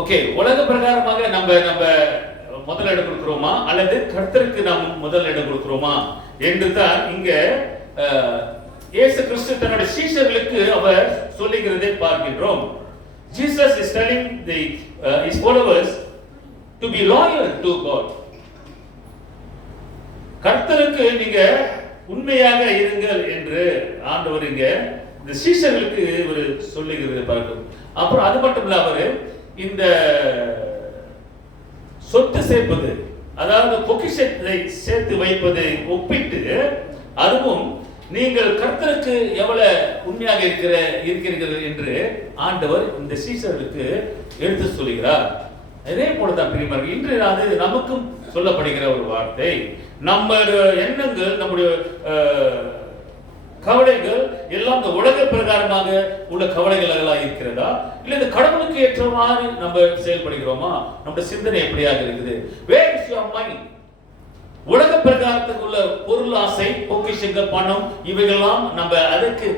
Okay, உலக பிரகாரமாக நம்ம முதல் இடம் கொடுக்கிறோமா அல்லது கர்த்தருக்கு நாம் முதல் இடம் கொடுக்கிறோமா என்று தான் இங்க இயேசு கிறிஸ்து தன்னுடைய சீஷர்களுக்கு அவர் சொல்லுகிறதை பார்க்கின்றோம். Jesus is telling his followers to be loyal to God. கர்த்தருக்கு நீங்க உண்மையாக இருங்கள் என்று ஆண்டவர் இங்க இந்த சீஷர்களுக்கு ஒரு சொல்லுகிறது பார்க்கும். அப்புறம் அது மட்டும் இல்ல, அவர் இந்த சொத்து சேர்ப்பது, அதாவது பொக்கிஷத்தை சேர்த்து வைப்பதை ஒப்பிட்டு, அதுவும் நீங்கள் கர்த்தருக்கு எவ்வளவு உண்மையாக இருக்கிறீர்கள் என்று ஆண்டவர் இந்த சீஷர்களுக்கு எடுத்து சொல்லுகிறார். இதே போலதான் பிரியமானவர்களே, இன்று அது நமக்கும் சொல்லப்படுகிற ஒரு வார்த்தை. நம்முடைய எண்ணங்கள், நம்முடைய கவலைகள் எல்லாம் இந்த உலக பிரகாரமாக உள்ள கவலைகளாக இருக்கிறதா, இல்ல இந்த கடவுளுக்கு ஏற்றவாறு நம்ம செயல்படுகிறோமா? நம்முடைய சிந்தனை எப்படியாக இருக்குது? Where is your mind? உலக பிரகாரத்துக்கு உள்ள பொருள் ஆசை, பொக்கிஷங்கள், பணம், இவைகள்லாம் நம்ம அதுக்கு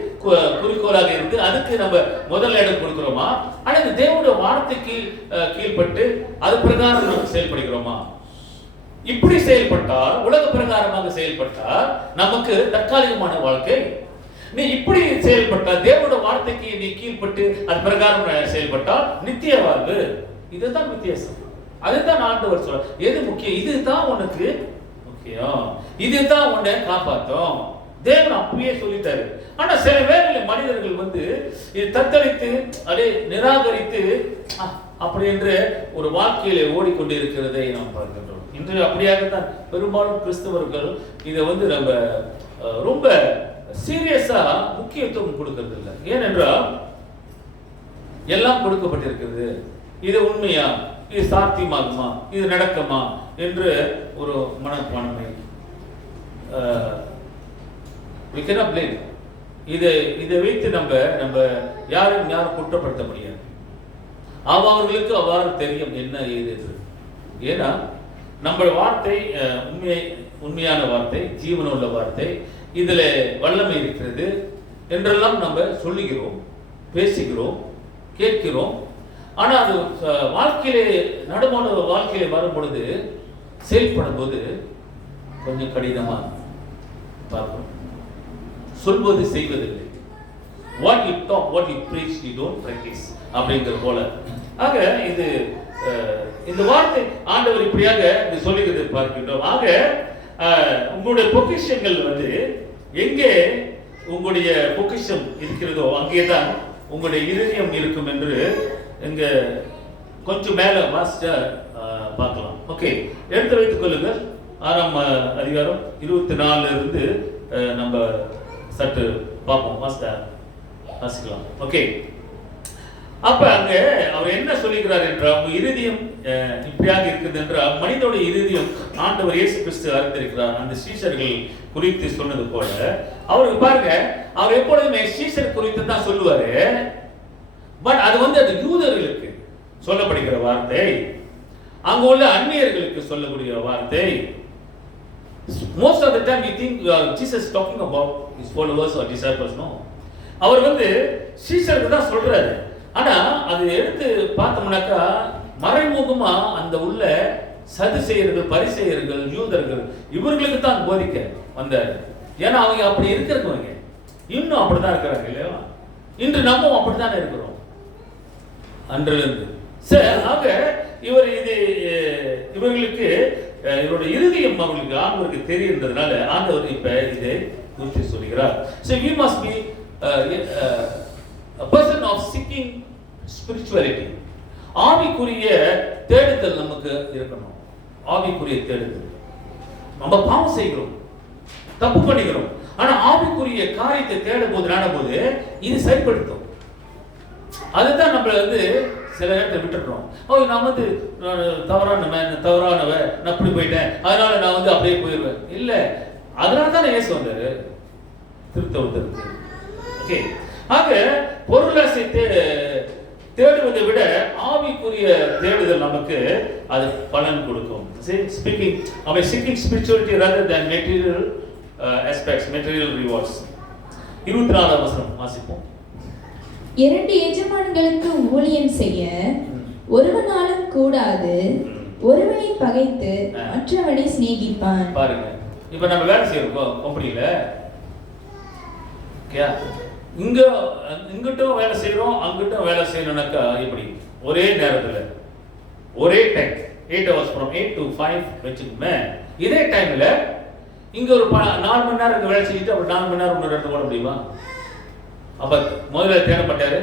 குறிக்கோளாக இருந்து அதுக்கு நம்ம முதல் இடம் கொடுக்கிறோமா, அல்லது தேவனுடைய வார்த்தைக்கு கீழ்பட்டு அது பிரகாரம் நம்ம செயல்படுகிறோமா? இப்படி செயல்பட்டால், உலக பிரகாரமாக செயல்பட்டால் நமக்கு தற்காலிகமான வாழ்க்கை. நீ இப்படி செயல்பட்டால், தேவனுடைய வார்த்தைக்கு நீ கீழ்பட்டு அது பிரகாரம் செயல்பட்டால் நித்திய வாழ்வு. இதுதான் வித்தியாசம். அதுதான் ஆண்டவர் சொல்ற, எது முக்கியம்? இதுதான் உனக்கு முக்கியம், இதுதான் உன்னை காப்பாற்றும். தேவன் அப்பவே சொல்லிட்டாரு. ஆனா சில வேளையில மனிதர்கள் இது தத்தளித்து அதை நிராகரித்து அப்படி என்று ஒரு வாழ்க்கையில ஓடிக்கொண்டு இருக்கிறதை நாம் பார்க்கின்றோம். இன்று அப்படியாகத்தான் பெரும்பாலும் கிறிஸ்தவர்கள் இதை நம்ம ரொம்ப சீரியஸா முக்கியத்துவம் கொடுக்கிறது இல்லை. ஏனென்றால் எல்லாம் கொடுக்கப்பட்டிருக்கிறது, இது உண்மையா, இது சாத்தியமாகுமா, இது நடக்குமா என்று ஒரு மனப்பான்மை. we cannot blame. இதை வைத்து நம்ம யாரும் குற்றப்படுத்த முடியாது. அவர்களுக்கு அவ்வாறு தெரியும் என்ன ஏது. ஏன்னா நம்ம வார்த்தை உண்மையான வார்த்தை, ஜீவனுள்ள வார்த்தை, இதுல வல்லமை இருக்கிறது என்றெல்லாம் நம்ம சொல்லுகிறோம், பேசுகிறோம், கேட்கிறோம். ஆனா அது வாழ்க்கையிலே வாழ்க்கையில வரும் பொழுது, செயல்படும் போது கொஞ்சம் கடினமா பார்க்கணும். சொல்வது செய்வதில்லை. What you talk, what you preach, you don't practice அப்படிங்கிற போல. ஆக இந்த வார்த்தை ஆண்டவர் இப்படியாக சொல்லுகிறது பார்க்கின்றோம். ஆக உங்களுடைய பொக்கிஷங்கள் எங்கே உங்களுடைய பொக்கிஷம் இருக்கிறதோ அங்கேதான் உங்களுடைய இருதயம் இருக்கும் என்று இங்க கொஞ்சம் மேல மாஸ்டர் பார்க்கலாம். ஓகே, எடுத்து வைத்துக் கொள்ளுங்கள். 6ஆம் அதிகாரம் 24 இருந்து நம்ம சற்று பார்ப்போம். மாஸ்டர் வாசிக்கலாம். ஓகே, அப்ப அங்க அவர் என்ன சொல்லுகிறார் என்றால், உங்க இருதயம் இப்படியாக இருக்குது என்றால், மனிதனுடைய இருதயம் ஆண்டவர் இயேசு கிறிஸ்து அறிந்திருக்கிறார். அந்த சீஷர்கள் குறித்து சொன்னது போல அவருக்கு பாருங்க, அவர் எப்பொழுதுமே சீஷர் குறித்து தான் சொல்லுவாரு. பட் அது அது யூதர்களுக்கு சொல்லப்படுகிற வார்த்தை, அங்க உள்ள அந்நியர்களுக்கு சொல்லக்கூடிய வார்த்தை. Most of the time we think Jesus is talking about his followers or disciples. No, அவர் சீஷருக்கு தான் சொல்றாரு. ஆனா அது எடுத்து பார்த்தோம்னாக்கா மறைமுகமா அந்த உள்ள சதுசேயர்கள், பரிசேயர்கள், யூதர்கள் இவர்களுக்கு தான் போதிக்க வந்தார். ஏன்னா அவங்க அப்படி இருக்கிறவங்க இன்னும் அப்படிதான் இருக்கிறாங்க இல்லையா? இன்று நம்ம அப்படித்தானே இருக்கிறோம் அன்றிலிருந்து. சரி, ஆக இவர்களுக்கு இவருடைய இருதயம் அவர்களுக்கு ஆண்டவருக்கு தெரியுன்றதுனால ஆண்டவர் இப்ப இதை குறித்து சொல்கிறார். So we must be a person of seeking spirituality. ஆவிக்குரிய தேடுதல் நமக்கு இருக்கணும். ஆவிக்குரிய தேடுதல். நம்ம பாவம் செய்கிறோம், தப்பு பண்ணுகிறோம், ஆனா ஆவிக்குரிய காரியத்தை தேடும் போது நாடும்போது இது சரிப்படுத்தும். அதுதான் நம்மள சில நேரத்தை விட்டுடுறோம். நான் தவறானவ, நான் அப்படி போயிட்டேன், அதனால நான் அப்படியே போயிடுவேன். இல்ல, அதனால தான் இயேசு வந்தாரு திருத்த உத்தரவு. ஓகே, ஆக பொருளாசை தேடுவதை விட ஆவிக்குரிய தேடுதல் நமக்கு அது பலன் கொடுக்கும். Seeking spirituality rather than material aspects, material rewards. 24 வசனம் வாசிப்போம். 2 எஜமான்களுக்கு ஊழியம் செய்ய ஒருவனாலும் கூடாது. ஒருவனை பகைத்து மற்றவனை சிநேகிப்பான். பாருங்க, இப்ப நம்ம வேலை செய்யறோம் கம்பெனியில, இங்கிட்டும் வேலை செய்யறோம், அங்கிட்டும் வேலை செய்யணும்னாக்கா இப்படி ஒரே நேரத்துல ஒரே டைம் 8 hours from 8 to 5 வச்சுக்குமே. இதே டைம்ல இங்க ஒரு 4 மணி நேரம் வேலை செஞ்சுட்டு அப்புறம் 4 மணி நேரம் இன்னொரு இடத்துல போட முடியுமா? அப்ப முதல்ல தேடப்பட்டாரு,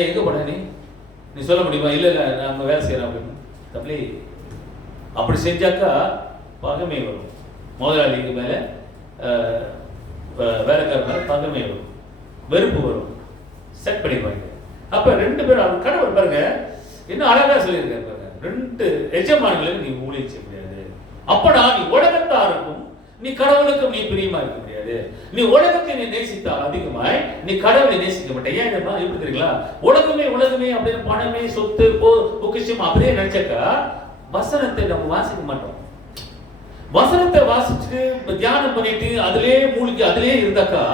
எங்க போன நீ சொல்ல முடியுமா? இல்ல நம்ம வேலை செய்யறோம் அப்படின்னு. தம்பி அப்படி செஞ்சாக்கா பகைமை வரும், முதலாளிக்கு மேல வேலைக்கார மேல பகைமை வரும், வெறுப்பு வரும், செட் பண்ணிடுவாங்க. அப்ப 2 பேரும் அவர் கடவுள் பாருங்க இன்னும் அழகா சொல்லியிருக்காரு பாருங்க, 2 எஜமான்களுக்கு நீ ஊழியம் செய்ய முடியாது. அப்படா நீ உலகத்தாருக்கும் நீ கடவுளுக்கும் நீ பிரியமா இருக்க முடியாது. நீ உலகத்தை நீ நேசித்தால் அதிகமாய் நீ கடவுளை நேசிக்க மாட்டே. ஏன் எப்படி தெரியுங்களா? உலகமே அப்படின்னு பணமே சொத்து பொக்கிஷம் அப்படியே நினைச்சாக்கா வசனத்தை நம்ம வாசிக்க மாட்டோம். வசனத்தை வாசிச்சுட்டு தியானம் பண்ணிட்டு அதிலே மூழ்கி அதிலே இருந்தாக்கா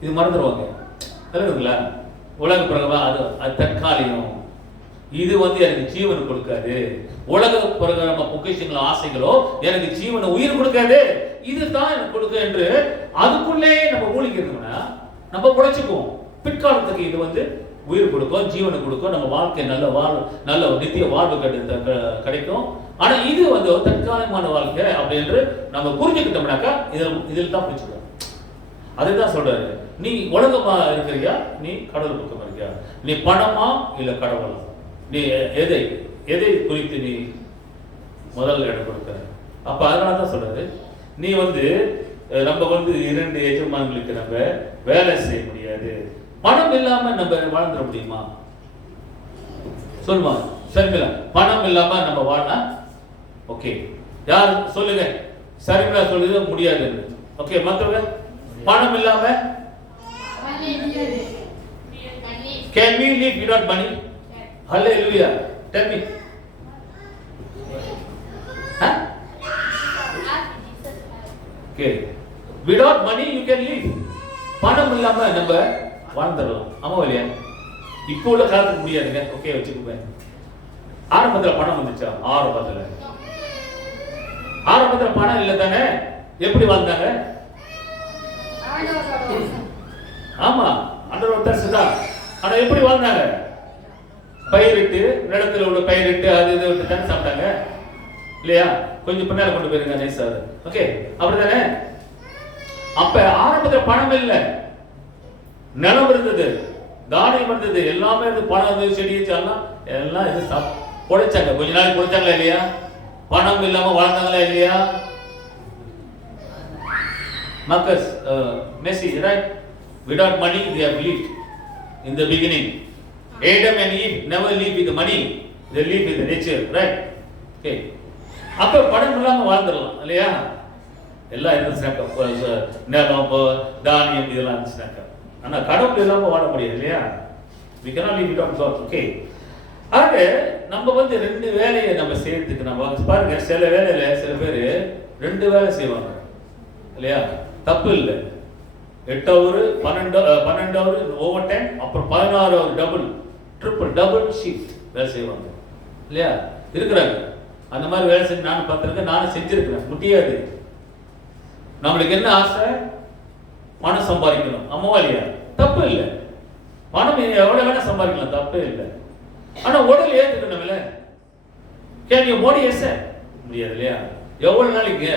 இது மறந்துடுவாங்க. இல்லைங்களா? உலக பிரகமா அது தற்காலிகம், இது எனக்கு ஜீவன் கொடுக்காது. உலக பிரகாரமா பொக்கிஷங்களோ ஆசைகளோ எனக்கு ஜீவனை உயிர் கொடுக்காது, இதுதான் எனக்கு கொடுக்க என்று அதுக்குள்ளே நம்ம மூழ்கி இருந்தோம்னா நம்ம உழைச்சுக்குவோம். பிற்காலத்துக்கு இது உயிர் கொடுக்கும், ஜீவனை கொடுக்கும், நம்ம வாழ்க்கை நல்ல நித்திய வாழ்வு கிடைக்கும். ஆனா இது தற்காலிகமான வாழ்க்கை அப்படின்னு நம்ம புரிஞ்சுக்கிட்டோம்னாக்கா இதில் தான் புரிஞ்சுக்கணும். அதுதான் சொல்றாரு, நீ உலகமா இருக்கிறியா, நீ கடவுள் பக்கம் இருக்கியா, நீ பணமா இல்ல கடவுளா, நீ எதை குறித்து நீ முதல் இடம் கொடுக்கிற. அப்ப அதனாலதான் சொல்றாரு, நீ நம்ம 2 எஜமான்களுக்கு நம்ம வேலை செய்ய முடியாது. பணம் இல்லாம நம்ம வாழ்ந்துட முடியுமா? சொல்லுமா? சரிங்களா? பணம் இல்லாம நம்ம வாழலாம். ஓகே, யார் சொல்லுங்க? சரிங்களா? சொல்லுங்க முடியாது. ஓகே, மற்றவங்க பணம் இல்லாம can we live without money? Hallelujah. Tell me. Okay, without money you can live. பணம் இல்லாம நம்ம வாழ்ந்துடலாம். ஆமா இல்லையா? இப்போ உள்ள காலத்துக்கு முடியாதுங்க. ஓகே, வச்சுக்கோங்க. ஆரம்பத்துல பணம் வந்துச்சா? ஆரம்பத்துல பணம் இல்லை தானே. எப்படி வாழ்ந்தாங்க? ஆமா, அண்டர் தர்ஸ் தான். ஆனா எப்படி வாழ்ந்தாங்க? பயிரிட்டு, நிலத்துல உள்ள பயிரிட்டு அது இது விட்டு தானே சாப்பிட்டாங்க இல்லையா? கொஞ்சம் பின்னால கொண்டு போயிருங்க நைஸா. ஓகே, அப்படிதானே? அப்ப ஆரம்பத்துல பணம் இல்லை, நிலம் இருந்தது, தானியம் இருந்தது, எல்லாமே இருந்து, பணம் செடி எல்லாம் இது பொழைச்சாங்க. கொஞ்ச நாள் பொழைச்சாங்களா இல்லையா? பணம் இல்லாம வாழ்ந்தாங்களா இல்லையா? Marcus, Messi, right? Without money, they have lived in the beginning. Adam and Eve never lived with the money; they lived with the nature, right? Okay. அப்ப பணம் இல்லாம வாழ்ந்துடலாம் இல்லையா? எல்லாம் இருந்துச்சுனாக்கா, நிலம், தானியம் இதெல்லாம் இருந்துச்சுனாக்கா. ஆனா கடவுள் இல்லாம வாழ முடியாது இல்லையா? We cannot live without God. Okay. ஆக நம்ம 2 வேலையை நம்ம செய்யறதுக்கு நம்ம பாருங்க, சில வேலையில சில பேர் 2 வேலை செய்வாங்க இல்லையா? தப்பு இல்லை. 8 hour 12 hour ஓவர் டைம், அப்புறம் 16 hour டபுள் ஷிஃப்ட் வேலை செய்வாங்க இல்லையா? இருக்கிறாங்க. அந்த மாதிரி வேலை செஞ்சு நானும் பார்த்துருக்கேன், நானும் செஞ்சிருக்கிறேன். முடியாது. நம்மளுக்கு என்ன ஆசை? பணம் சம்பாதிக்கணும். அம்மாவா இல்லையா? தப்பு இல்லை. பணம் எவ்வளவு வேணா சம்பாதிக்கலாம், தப்பே இல்லை. ஆனா உடல் ஏத்துக்கணும் இல்ல? கேன் யூ பாடி எஸ் முடியாது இல்லையா? எவ்வளவு நாளைக்கு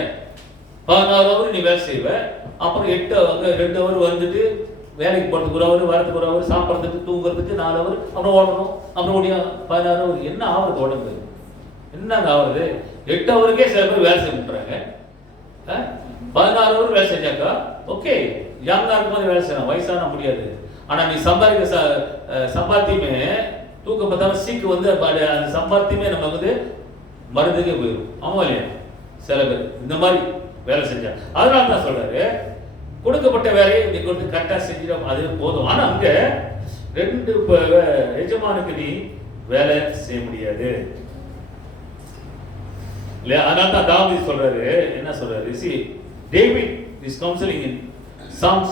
16 hour நீ வேலை செய்வ, அப்புறம் 2 hour வந்துட்டு வேலைக்கு போறதுக்கு 1 hour, வரதுக்கு 1 hour, சாப்பிட்றதுக்கு தூங்குறதுக்கு 4 hour, அப்புறம் ஓடணும், அப்புறம் ஓடியா 16 hour. என்ன ஆகுறது உடம்பு? என்னங்க ஆகுறது? 8 hourக்கே சில பேர் வேலை செய்ய பண்றாங்க. 16 hour வேலை செஞ்சாக்கா ஓகே, யங்கா இருக்கும்போது வேலை செய்யலாம், வயசான முடியாது. ஆனா நீ சம்பாத்தியமே தூக்கம் பார்த்தாலும் சீக்கு அந்த சம்பாத்தியமே நம்ம மருந்துக்கே போயிடும். ஆமா இல்லையா? சில பேர் இந்த மாதிரி வேலை செஞ்சா. அதனால தான் சொல்றாரு, கொடுக்கப்பட்ட வேலையை நீ கொடுத்து கரெக்டா செஞ்சிடும், அது போதும். ஆனா அங்க 2 எஜமானுக்கு நீ வேலை செய்ய முடியாது இல்லையா? அதனால தான் தாவீது சொல்றாரு, என்ன சொல்றாரு? see David is counseling in Psalms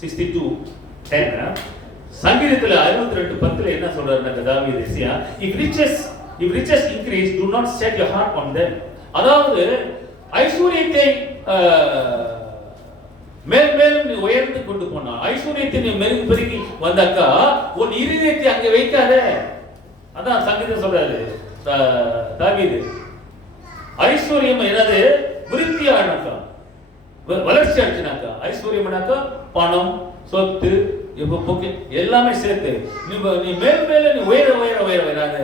62:10. சங்கீதத்துல 62:10 என்ன சொல்றாருன்னா தாவீது Asia, if riches increase, do not set your heart on them. அதாவது ஐஸ்வரியத்தை மேலும் நீ உயர்ந்து கொண்டு போனா, ஐஸ்வரியத்தை நீ பெருகி வந்தாக்கா உன் இருதயத்தை அங்க வைக்காத. அதான் சங்கீதம் சொல்றாரு தாவீது. ஐஸ்வர்யம் என்னது? விருத்தியானாக்கா, வளர்ச்சி அடைச்சினாக்கா. ஐஸ்வர்யம்னாக்கா பணம், சொத்து, எல்லாமே சேர்த்து நீ மேல நீ உயராத,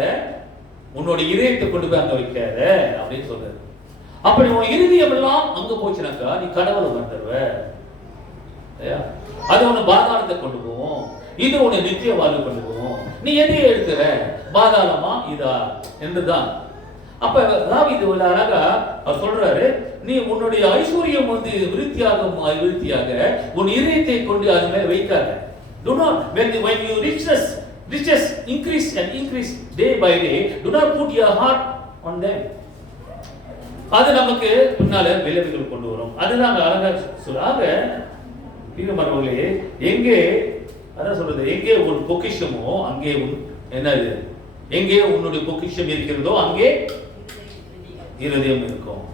உன்னோட இதயத்தை கொண்டு போய் அங்க வைக்காத அப்படின்னு சொல்றாரு. அப்படி உன் இருதயம் எல்லாம் அங்க போச்சுனாக்கா நீ கடவுளை வந்துடுவ. அது உன்னை பாதாளத்தை கொண்டு போவோம், இது உன்னை நித்திய வாழ்வு கொண்டு போவோம். நீ எதையை எடுக்கிற, பாதாளமா இதா என்றுதான். அப்ப தாவீது அழகா அவர் சொல்றாரு, நீ உன்னுடைய ஐஸ்வர்யம் வந்து விருத்தியாக உன் இதயத்தை கொண்டு அது மேல வைக்காத. Do not, when you riches increase day by day, do not put your heart on them. அது நமக்கு பின்னால விளைவுகள் கொண்டு வரும். அதுதான் அழகா சொல்றாங்க. பிரியமானவர்களே, எங்கே அதான் சொல்றது, எங்கே உன் பொக்கிஷமோ அங்கே என்னது, எங்கே உன்னுடைய பொக்கிஷம் இருக்கிறதோ அங்கே இருதயம் இருக்கும்.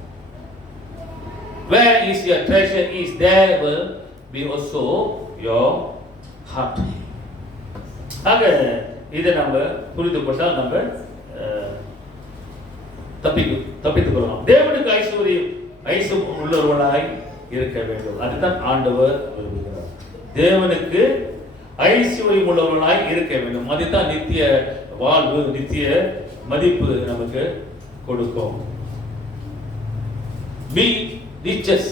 Where is your treasure is, there will be also your heart. ஆக இதை நம்ம புரிந்து கொண்டால் நம்ம தப்பித்துக் கொள்ளலாம். தேவனுக்கு ஐஸ்வர்யம் உள்ளவர்களாய் இருக்க வேண்டும். அதுதான் ஆண்டவர் விரும்புகிறார். தேவனுக்கு ஐஸ்வர்யம் உள்ளவர்களாய் இருக்க வேண்டும். அதுதான் நித்திய வாழ்வு, நித்திய மதிப்பு நமக்கு கொடுக்கும். Be riches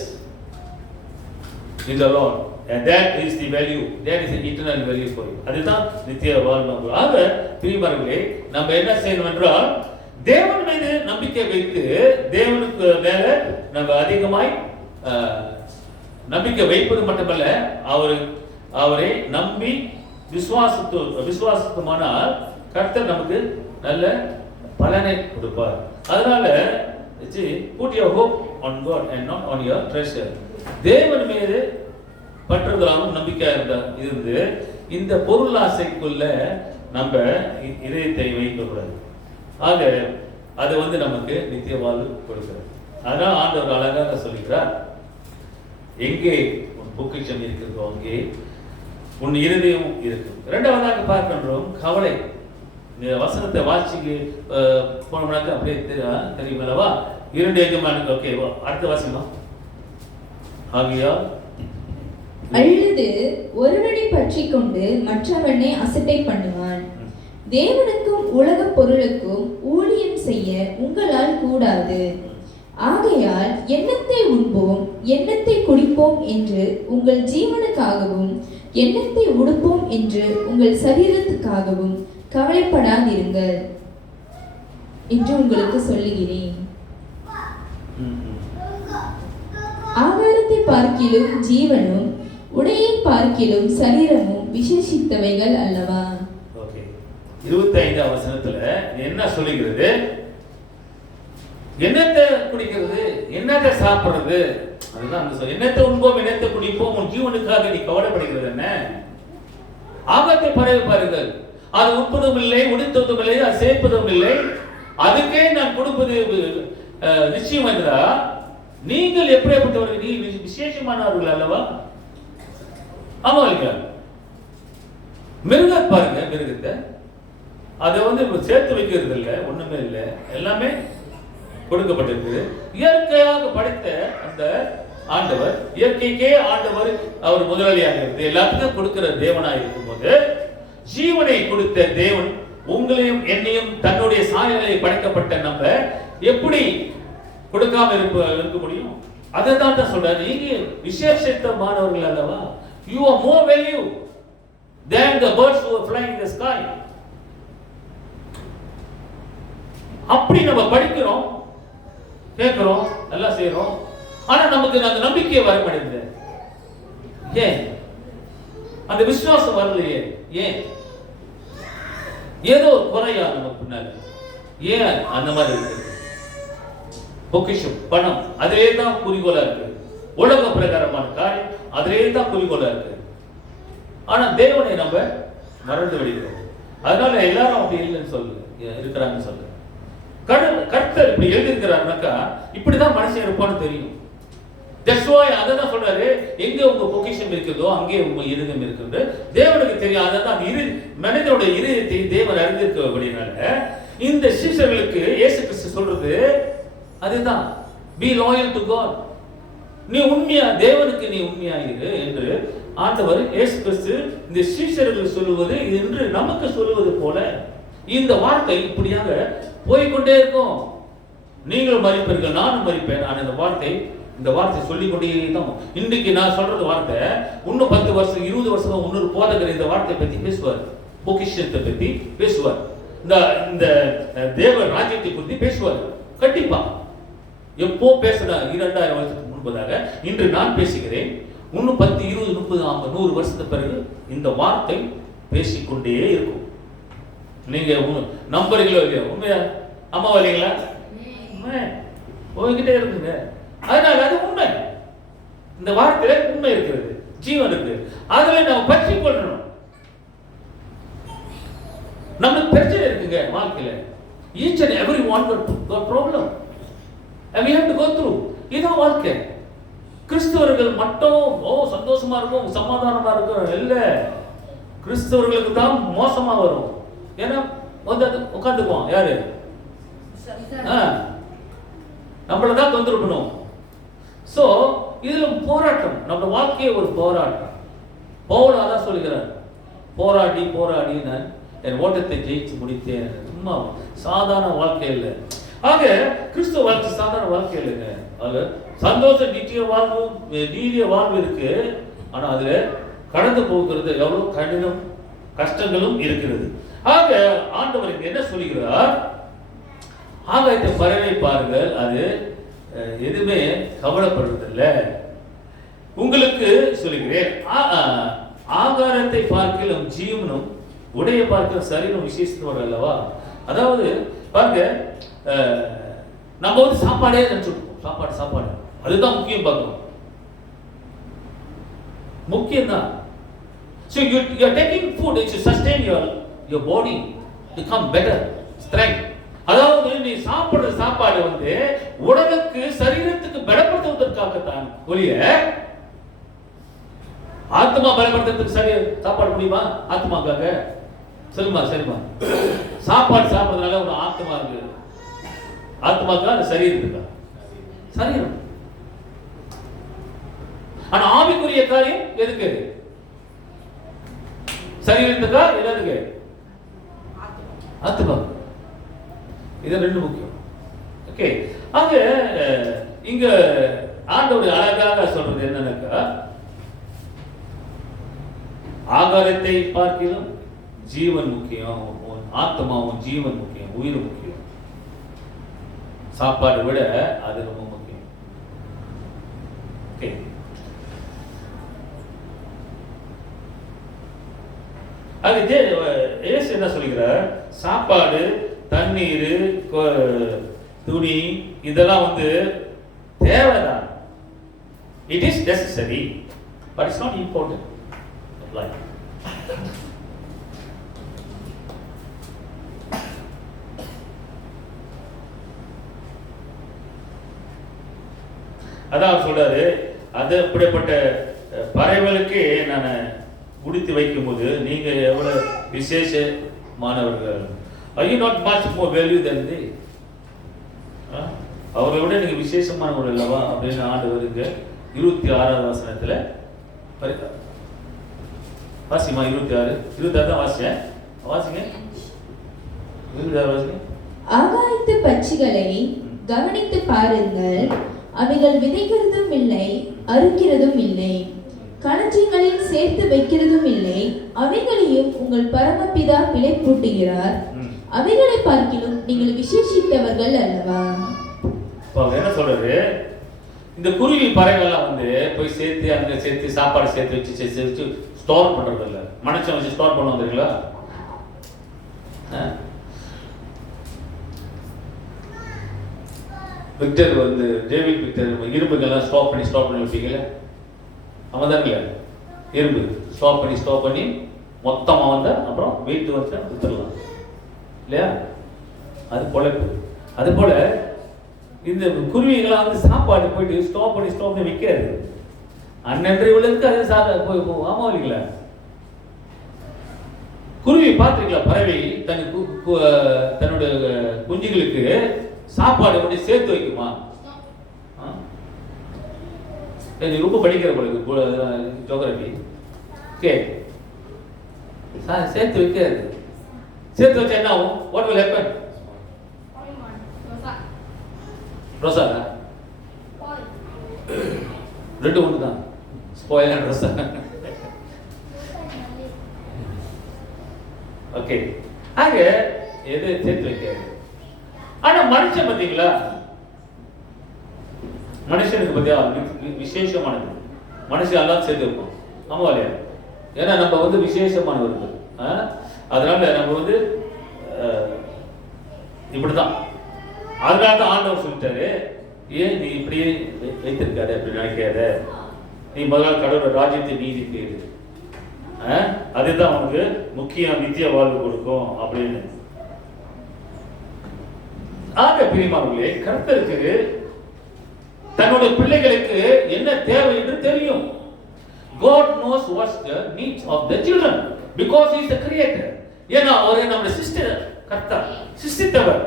in the Lord, and that is the value, that is the eternal value for you. அதுதான் நித்திய வாழ்வு. ஆக பிரியமானவர்களே, நம்ம என்ன செய்யணும் என்றால், தேவன் மீது நம்பிக்கை வைத்து தேவனுக்கு மேல நம்ம அதிகமாய் நம்பிக்கை வைப்பது மட்டுமல்ல, அவரை நம்பி விசுவாசத்துமானால் கர்த்தர் நமக்கு நல்ல பலனை கொடுப்பார். அதனால put your hope on God and not on your treasure. தேவன் மீது பற்றுதலாகவும் நம்பிக்கை இருந்து இந்த பொருள் ஆசைக்குள்ள நம்ம இதயத்தை வைக்கக்கூடாது. ஆக அது வந்து நமக்கு நித்திய வாழ்வு கொடுக்கிறது. அதனால ஆண்டவர் அழகாக சொல்லுகிறார், எங்கே உன் பொக்கிஷம் இருக்கிறதோ அங்கே உன் இருதயம் இருக்கும். இரண்டாவதாக பார்க்கின்றோம் கவலை. வசனத்தை வாசிக்கு போனோம்னாக்க அப்படியே தெரியுமல்லவா? 2 எஜமானுக்கு. ஓகே, அடுத்த வாசிக்கலாம். ஆகையால் அழுது ஒருவனை பற்றி கொண்டு மற்றவனை அசட்டை பண்ணுவான். தேவனுக்கும் உலக பொருளுக்கும் ஊழியம் செய்ய உங்களால் கூடாது. ஆகையால் எண்ணத்தை உண்போம், எண்ணத்தை குடிப்போம் என்று உங்கள் ஜீவனுக்காகவும், எண்ணத்தை உடுப்போம் என்று உங்கள் சரீரத்துக்காகவும் கவலைப்படாதிருங்கள் என்று உங்களுக்கு சொல்லுகிறேன். ஆகாரத்தை பார்க்கிலும் ஜீவனும், உடையை பார்க்கிலும் சரீரமும் விசேஷித்தவைகள் அல்லவா? 25 வசனத்துல என்ன சொல்லுகிறது? என்னத்தை குடிக்கிறது, என்னத்தை சாப்பிடுறது, அதுதான் என்னத்தை உண்போம், என்னத்தை குடிப்போம், உன் ஜீவனுக்காக நீ கவலைப்படுகிறது என்ன? ஆகத்தை பரவி பாருங்கள், அது உட்பதும் இல்லை, உடுத்துவதும் இல்லை, அது சேர்ப்பதும் இல்லை, அதுக்கே நான் கொடுப்பது நிச்சயம் என்றா நீங்கள் எப்படிப்பட்டவர்கள்? நீ விசேஷமானவர்கள் அல்லவா? ஆமா இல்லையா? மிருகத்தை பாருங்க, மிருகத்தை அதை வந்து சேர்த்து வைக்கிறது இல்லை, ஒண்ணுமே இல்லை, எல்லாமே கொடுக்கப்பட்டிருக்கு. இயற்கையாக படைத்த அந்த ஆண்டவர், இயற்கைக்கே ஆண்டவர் அவர் முதலாளியாக இருந்து எல்லாத்துக்கும் கொடுக்கிற தேவனாக இருக்கும்போது, ஜீவனை கொடுத்த தேவன் உங்களையும் என்னையும் தன்னுடைய சாயலை படைக்கப்பட்ட நம்ம எப்படி கொடுக்காம இருக்க முடியும்? அதை தான் சொல்றாரு, நீங்க விசேஷமானவர்கள் அல்லவா? You are more value than the birds who are flying in the sky. அப்படி நம்ம படிக்கிறோம், கேட்கிறோம், எல்லாம் செய்யறோம், ஆனா நமக்கு அந்த நம்பிக்கை வர மாட்டேங்குது. ஏன்? அந்த விசுவாசம் வரலையே. ஏன்? ஏதோ ஒரு குறையா நமக்கு பின்னால. ஏன் அந்த மாதிரி இருக்கு? பொக்கிஷம், பணம், அதிலே தான் குறிக்கோளா இருக்கு. உலக பிரகாரமான காரியம் அதிலே தான் குறிக்கோளா இருக்கு. ஆனா தேவனை நம்ம மறந்து விடுகிறோம். அதனால எல்லாரும் அப்படி இல்லைன்னு சொல்லு இருக்கிறாங்கன்னு சொல்லு. கர்த்தர் இப்படி எழுதியிருக்கிறாருனாக்கா இப்படிதான் மனுஷன் இருப்பான்னு தெரியும். That's why அதான் சொல்றாரு, எங்க உங்க பொக்கிஷம் இருக்குதோ அங்கே உங்க இருதயம் இருக்குது. தேவனுக்கு தெரியும். அதான் மனிதனுடைய இருதயத்தை தேவன் அறிந்திருக்கிறபடினால இந்த சீஷர்களுக்கு இயேசு கிறிஸ்து சொல்றது அதுதான், be loyal to God. நீ உண்மையா தேவனுக்கு நீ உண்மையாயிரு என்று ஆண்டவர் இயேசு கிறிஸ்து இந்த சீஷர்கள் சொல்லுவது என்று நமக்கு சொல்லுவது போல இந்த வார்த்தை இப்படியாக போய்கொண்டே இருக்கும். நீங்களும் மறிப்பீர்கள், நானும் மறிப்பேன். ஆனால் இந்த வார்த்தை சொல்லிக்கொண்டே தான். இன்னைக்கு நான் சொல்றது வார்த்தை இன்னும் 10 வருஷம் 20 வருஷம் இன்னொரு போதகர் இந்த வார்த்தை பத்தி பேசுவார், பொக்கிஷத்தை பத்தி பேசுவார், இந்த தேவ ராஜ்யத்தை பத்தி பேசுவார். கண்டிப்பா எப்போ பேசினா 2000 வருஷத்துக்கு முன்பதாக இன்று நான் பேசுகிறேன். இன்னும் 10 20 30 50 100 வருஷத்துக்கு பிறகு இந்த வார்த்தை பேசிக்கொண்டே இருக்கும். நீங்க நம்புறீங்களோ இல்லையா? உண்மையா அம்மா வரீங்களா? போய்கிட்டே இருக்குங்க. அதனால அது உண்மை. இந்த வார்த்தையில உண்மை இருக்கிறது, ஜீவன் இருக்கு. அதுல நாம் பற்றி கொள்ளணும். நமக்கு பிரச்சனை இருக்குங்க வாழ்க்கையில. each and every one got problem and we have to go through. இதான் வாழ்க்கை. கிறிஸ்தவர்கள் மட்டும் சந்தோஷமா இருக்கும், சமாதானமா இருக்கும் இல்ல. கிறிஸ்தவர்களுக்கு தான் மோசமா வரும். ஏன்னா வந்து உட்காந்துக்குவோம் யாரு நம்மளதான் தொந்தரவு பண்ணுவோம். சோ இதுல போராட்டம், நம்ம வாழ்க்கையே ஒரு போராட்டம். பவுல் அதான் சொல்லுகிறார், போராடி நான் என் ஓட்டத்தை ஜெயிச்சு முடித்தேன். சும்மா சாதாரண வாழ்க்கை இல்லை. ஆக கிறிஸ்துவ வாழ்க்கை சாதாரண வாழ்க்கை இல்லைங்க. ஆக சந்தோஷம் நீடிய வாழ்வு இருக்கு. ஆனா அதுல கடந்து போகிறது எவ்வளவு கடினம் கஷ்டங்களும் இருக்கிறது. ஆக ஆண்டவர் என்ன சொல்லுகிறார், ஆகாயத்தை பறவை பாருங்கள், அது எதுவுமே கவலைப்படுவதில்லை. உங்களுக்கு சொல்லுகிறேன், ஆகாரத்தை பார்க்கலும் ஜீவனும் உடைய பார்க்க சரீரம் விசேஷத்தோடு அல்லவா. அதாவது பாருங்க, நம்ம வந்து சாப்பாடே நினைச்சுருக்கோம். சாப்பாடு அதுதான் முக்கியம் பார்க்கணும், முக்கியம் தான். So you are taking food to sustain your body to become better, strength. அதாவது நீ சாப்பிடுற சாப்பாடு வந்து உடலுக்கு சரீரத்துக்கு பலப்படுத்துவதற்காகத்தான் ஒழிய ஆத்மா பலப்படுத்துறதுக்கு சரி சாப்பாடு முடியுமா? ஆத்மாக்காக சரிமா சாப்பாடு சாப்பிடுறதுனால ஒரு ஆத்மா இருக்கு. ஆத்மாக்கா அது சரீரத்துக்கா? சரீரம். ஆனா ஆவிக்குரிய காரியம் எதுக்கு? சரீரத்துக்கா எதுக்கு? ஆத்மா. இது ரெண்டு முக்கியம். ஓகே. ஆக இங்க ஆண்டவர் அழகாக சொல்றது என்னன்னாக்கா, ஆகாரத்தை பார்க்கிலும் ஜீவன் முக்கியம், ஆத்மாவும் ஜீவன் முக்கியம், உயிர் முக்கியம். சாப்பாடு விட அது ரொம்ப முக்கியம். ஓகே. அது இயேசு என்ன சொல்லுகிறார், சாப்பாடு, தண்ணீர், துணி இதெல்லாம் வந்து தேவைதான். It is necessary but it's not important life. அதான் சொல்றாரு, அது அப்படிப்பட்ட பறவைகளுக்கு நான் குடித்து வைக்கும் போது நீங்க எவ்வளவு விசேஷமானவர்கள். Are you not much more value than they? அவரை விட நீங்க விசேஷமானவர்கள் அல்லவா அப்படின்னு ஆண்டவருக்கு 26வது வசனத்துல வாசிமா. 26 தான் வாசிச்சேன். வாசிங்க 26 வாசிங்க. ஆகாயத்து பட்சிகளை கவனித்து பாருங்கள், அவைகள் விதைக்கிறதும் இல்லை, அறுக்கிறதும் இல்லை, களஞ்சியங்களில் சேர்த்து வைக்கிறதும் இல்லை, அவைகளையும் உங்கள் பரமபிதா பிழைப்பூட்டுகிறார். அவைகளை பார்க்கிலும் நீங்கள் விசேஷித்தவர்கள் அல்லவா. என்ன சொல்றது, இந்த குருவி பறவைகள்லாம் வந்து போய் சேர்த்து அங்க சேர்த்து சாப்பாடு சேர்த்து வச்சு ஸ்டோர் பண்றது இல்ல. மனுஷன் வச்சு ஸ்டோர் பண்ண வந்துருங்களா? விக்டர் வந்து டேவிட் விக்டர் இரும்புகள்லாம் ஸ்டாப் பண்ணி வைப்பீங்களா? அவன் தான் இல்லை, இரும்பு ஸ்டாப் பண்ணி மொத்தமாக வந்த அப்புறம் வீட்டு வச்சா வித்துடலாம் இல்லையா? அது பொழைப்பு. அது போல இந்த குருவிகளாம் வந்து சாப்பாடு போயிட்டு ஸ்டாப் பண்ணி விற்காது. அன்னன்றைய உள்ளதுக்கு அது போய் போகும். ஆமா இல்லைங்களா? குருவி பார்த்துருக்கலாம், பறவை தன்னுடைய குஞ்சுகளுக்கு சாப்பாடு பண்ணி சேர்த்து வைக்குமா? நீ ரொம்ப படிக்கிற போல ஜோகிரபி. ஓகே, சேர்த்து வைக்காது. சேர்த்து வச்சா என்ன ஆகும்? What will happen? ரோசா ரெண்டு ஒன்று தான், ஸ்பாயில் அண்ட் ரோசா. ஓகே, ஆக எது சேர்த்து வைக்காது. ஆனா மனுஷன் பார்த்தீங்களா, மனுஷனுக்கு பத்தியா விசேஷமானது. மனுஷன் எல்லாம் சேர்த்து வைப்போம். ஆமா இல்லையா? ஏன்னா நம்ம வந்து விசேஷமானவர்கள். அதனால நம்ம வந்து இப்படிதான். அதனால தான் ஆண்டவர் சொல்லிட்டாரு, ஏன் நீ இப்படியே வைத்திருக்காரு, அப்படி நினைக்காத, நீ முதல்ல கடவுள் ராஜ்யத்தை நீதி தேடு, அதுதான் உனக்கு முக்கியம், நித்திய வாழ்வு கொடுக்கும் அப்படின்னு. ஆக பிரியமானவர்களே, கர்த்தருக்கு தன்னுடைய பிள்ளைகளுக்கு என்ன தேவை என்று தெரியும். God knows what's the needs of the children because he is the creator. ஏன்னா அவரே நம்ம சிஸ்டர், கர்த்தர் சிஸ்டித்தவர்.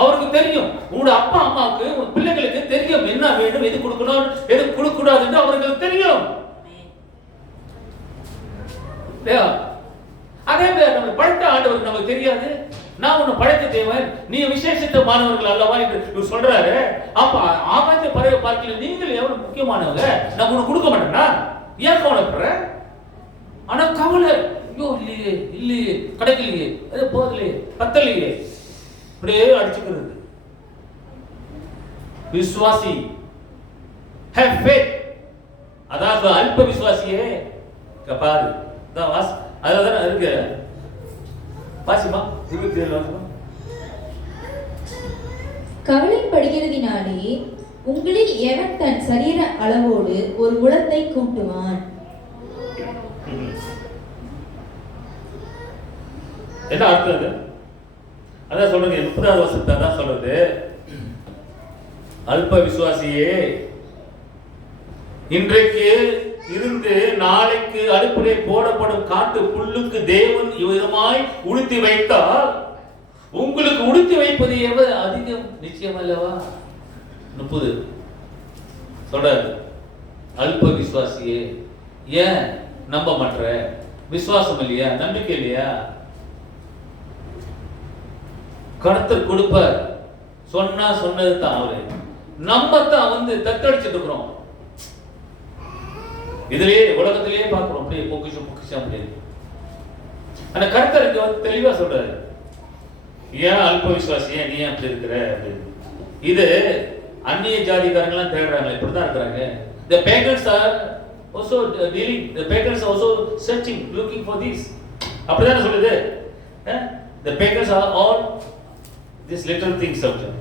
அவருக்கு தெரியும், உங்களுடைய அப்பா அம்மாவுக்கு உங்க பிள்ளைகளுக்கு தெரியும் என்ன வேண்டும், எது கொடுக்கணும், எது கொடுக்க கூடாது என்று அவர்களுக்கு தெரியும். அதே மாதிரி நம்ம படைத்த ஆண்டவர் நமக்கு தெரியாது. நான் உன்னை படைத்த தேவன், நீ விசேஷித்த மாணவர்கள் அல்லவா என்று சொல்றாரு. அப்ப ஆகாயத்தை பறவை பார்க்கல, நீங்கள் எவ்வளவு முக்கியமானவங்க, நான் உனக்கு கொடுக்க மாட்டேன்னா ஏன் கவலைப்படுற? ஆனா கவலை, ஐயோ இல்லையே, இல்லையே, கிடைக்கலையே, அது போதலையே, பத்தலையே, இப்படியே அடிச்சுக்கிறது. விசுவாசி, have faith. அதாவது அல்ப விசுவாசியே பாரு, அதுதான் இருக்கு. வாசிமா 27 வாசிமா. கவலைப்படுகிறதினாலே உங்களில் எவன் தன் சரீர அளவோடு ஒரு முழத்தை கூட்டுவான்? என்ன அர்த்தம் அது? அதான் சொல்றது, 30வது வசனத்தை தான் சொல்றது. அல்ப விசுவாசியே, இன்றைக்கு இருந்து நாளைக்கு அடுப்பிலே போடப்படும் காட்டு புல்லுக்கு தேவன் இவ்விதமாய் உடுத்தி வைத்தால் உங்களுக்கு உடுத்தி வைப்பது எவ்வளவு அதிகம் நிச்சயம் அல்லவா? 30 சொல்றாரு. அல்ப விசுவாசியே, ஏன் நம்ப மாட்ற? விசுவாசம் இல்லையா? நம்பிக்கை இல்லையா? கர்த்தர் கொடுப்பார், சொன்னா சொன்னது தான். அவரு நம்ம தான் வந்து தத்தடிச்சிட்டு இருக்கிறோம். இதுலயே உலகத்திலேயே பார்க்கிறோம், அப்படியே பொக்கிஷம் அப்படியே. ஆனா கர்த்தருக்கு வந்து தெளிவா சொல்றாரு, ஏன் அல்ப விசுவாசி, ஏன் நீ அப்படி இருக்கிற அப்படின்னு. இது அந்நிய ஜாதிகாரங்களாம் தேடுறாங்க, இப்படிதான் இருக்கிறாங்க. The pagans are also dealing, the pagans are also searching, looking for this. அப்படிதானே சொல்லுது. The pagans are all these little things out there.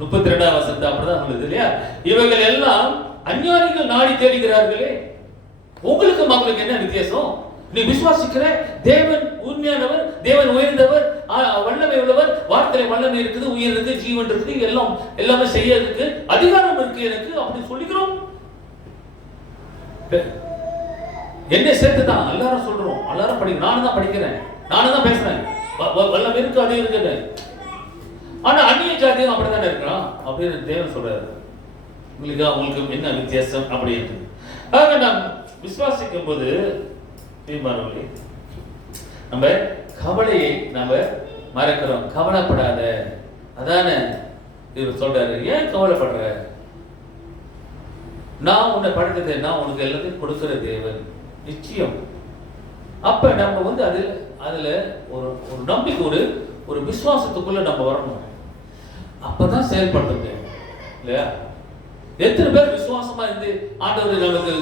32வது வசனத்தை அப்படிதான் சொல்லுது இல்லையா? இவர்கள் எல்லாம் அஞ்ஞானிகள் நாடி தேடுகிறார்களே. உங்களுக்கு மக்களுக்கு என்ன வித்தியாசம்? நீ விசுவாசிக்கிற தேவன் உண்மையானவர், தேவன் உயர்ந்தவர், வல்லமை உள்ளவர், வார்த்தையில வல்லமை இருக்குது, உயிர் இருக்கு, ஜீவன் இருக்கு, எல்லாமே செய்யறதுக்கு அதிகாரம் இருக்கு எனக்கு அப்படி சொல்லிக்கிறோம். என்ன சேர்த்துதான் எல்லாரும் சொல்றோம், எல்லாரும் படிக்கிறோம். நானும் தான் படிக்கிறேன், நானும் தான் பேசுறேன், வல்லமை இருக்கு, அது இருக்குது. ஆனா அந்நிய ஜாதியும் அப்படித்தானே இருக்கிறான் அப்படின்னு தேவன் சொல்றாரு. உங்களுக்கு என்ன வித்தியாசம் அப்படின்னு. ஆக நாம் விசுவாசிக்கும் போது நம்ம கவலையை நம்ம மறக்கிறோம். கவலைப்படாத, அதானே இவர் சொல்றாரு. ஏன் கவலைப்படுற? நான் உன்னை படைத்தது, நான் உனக்கு எல்லாத்தையும் கொடுக்கிற தேவன் நிச்சயம். அப்ப நம்ம வந்து அதுல ஒரு நம்பிக்கை, ஒரு விசுவாசத்துக்குள்ள நம்ம வரணும். அப்பதான் செயல்படுத்த முடியும் இல்லையா? எத்தனை பேர் விசுவாசமா இருந்து ஆண்டவர் நமக்கு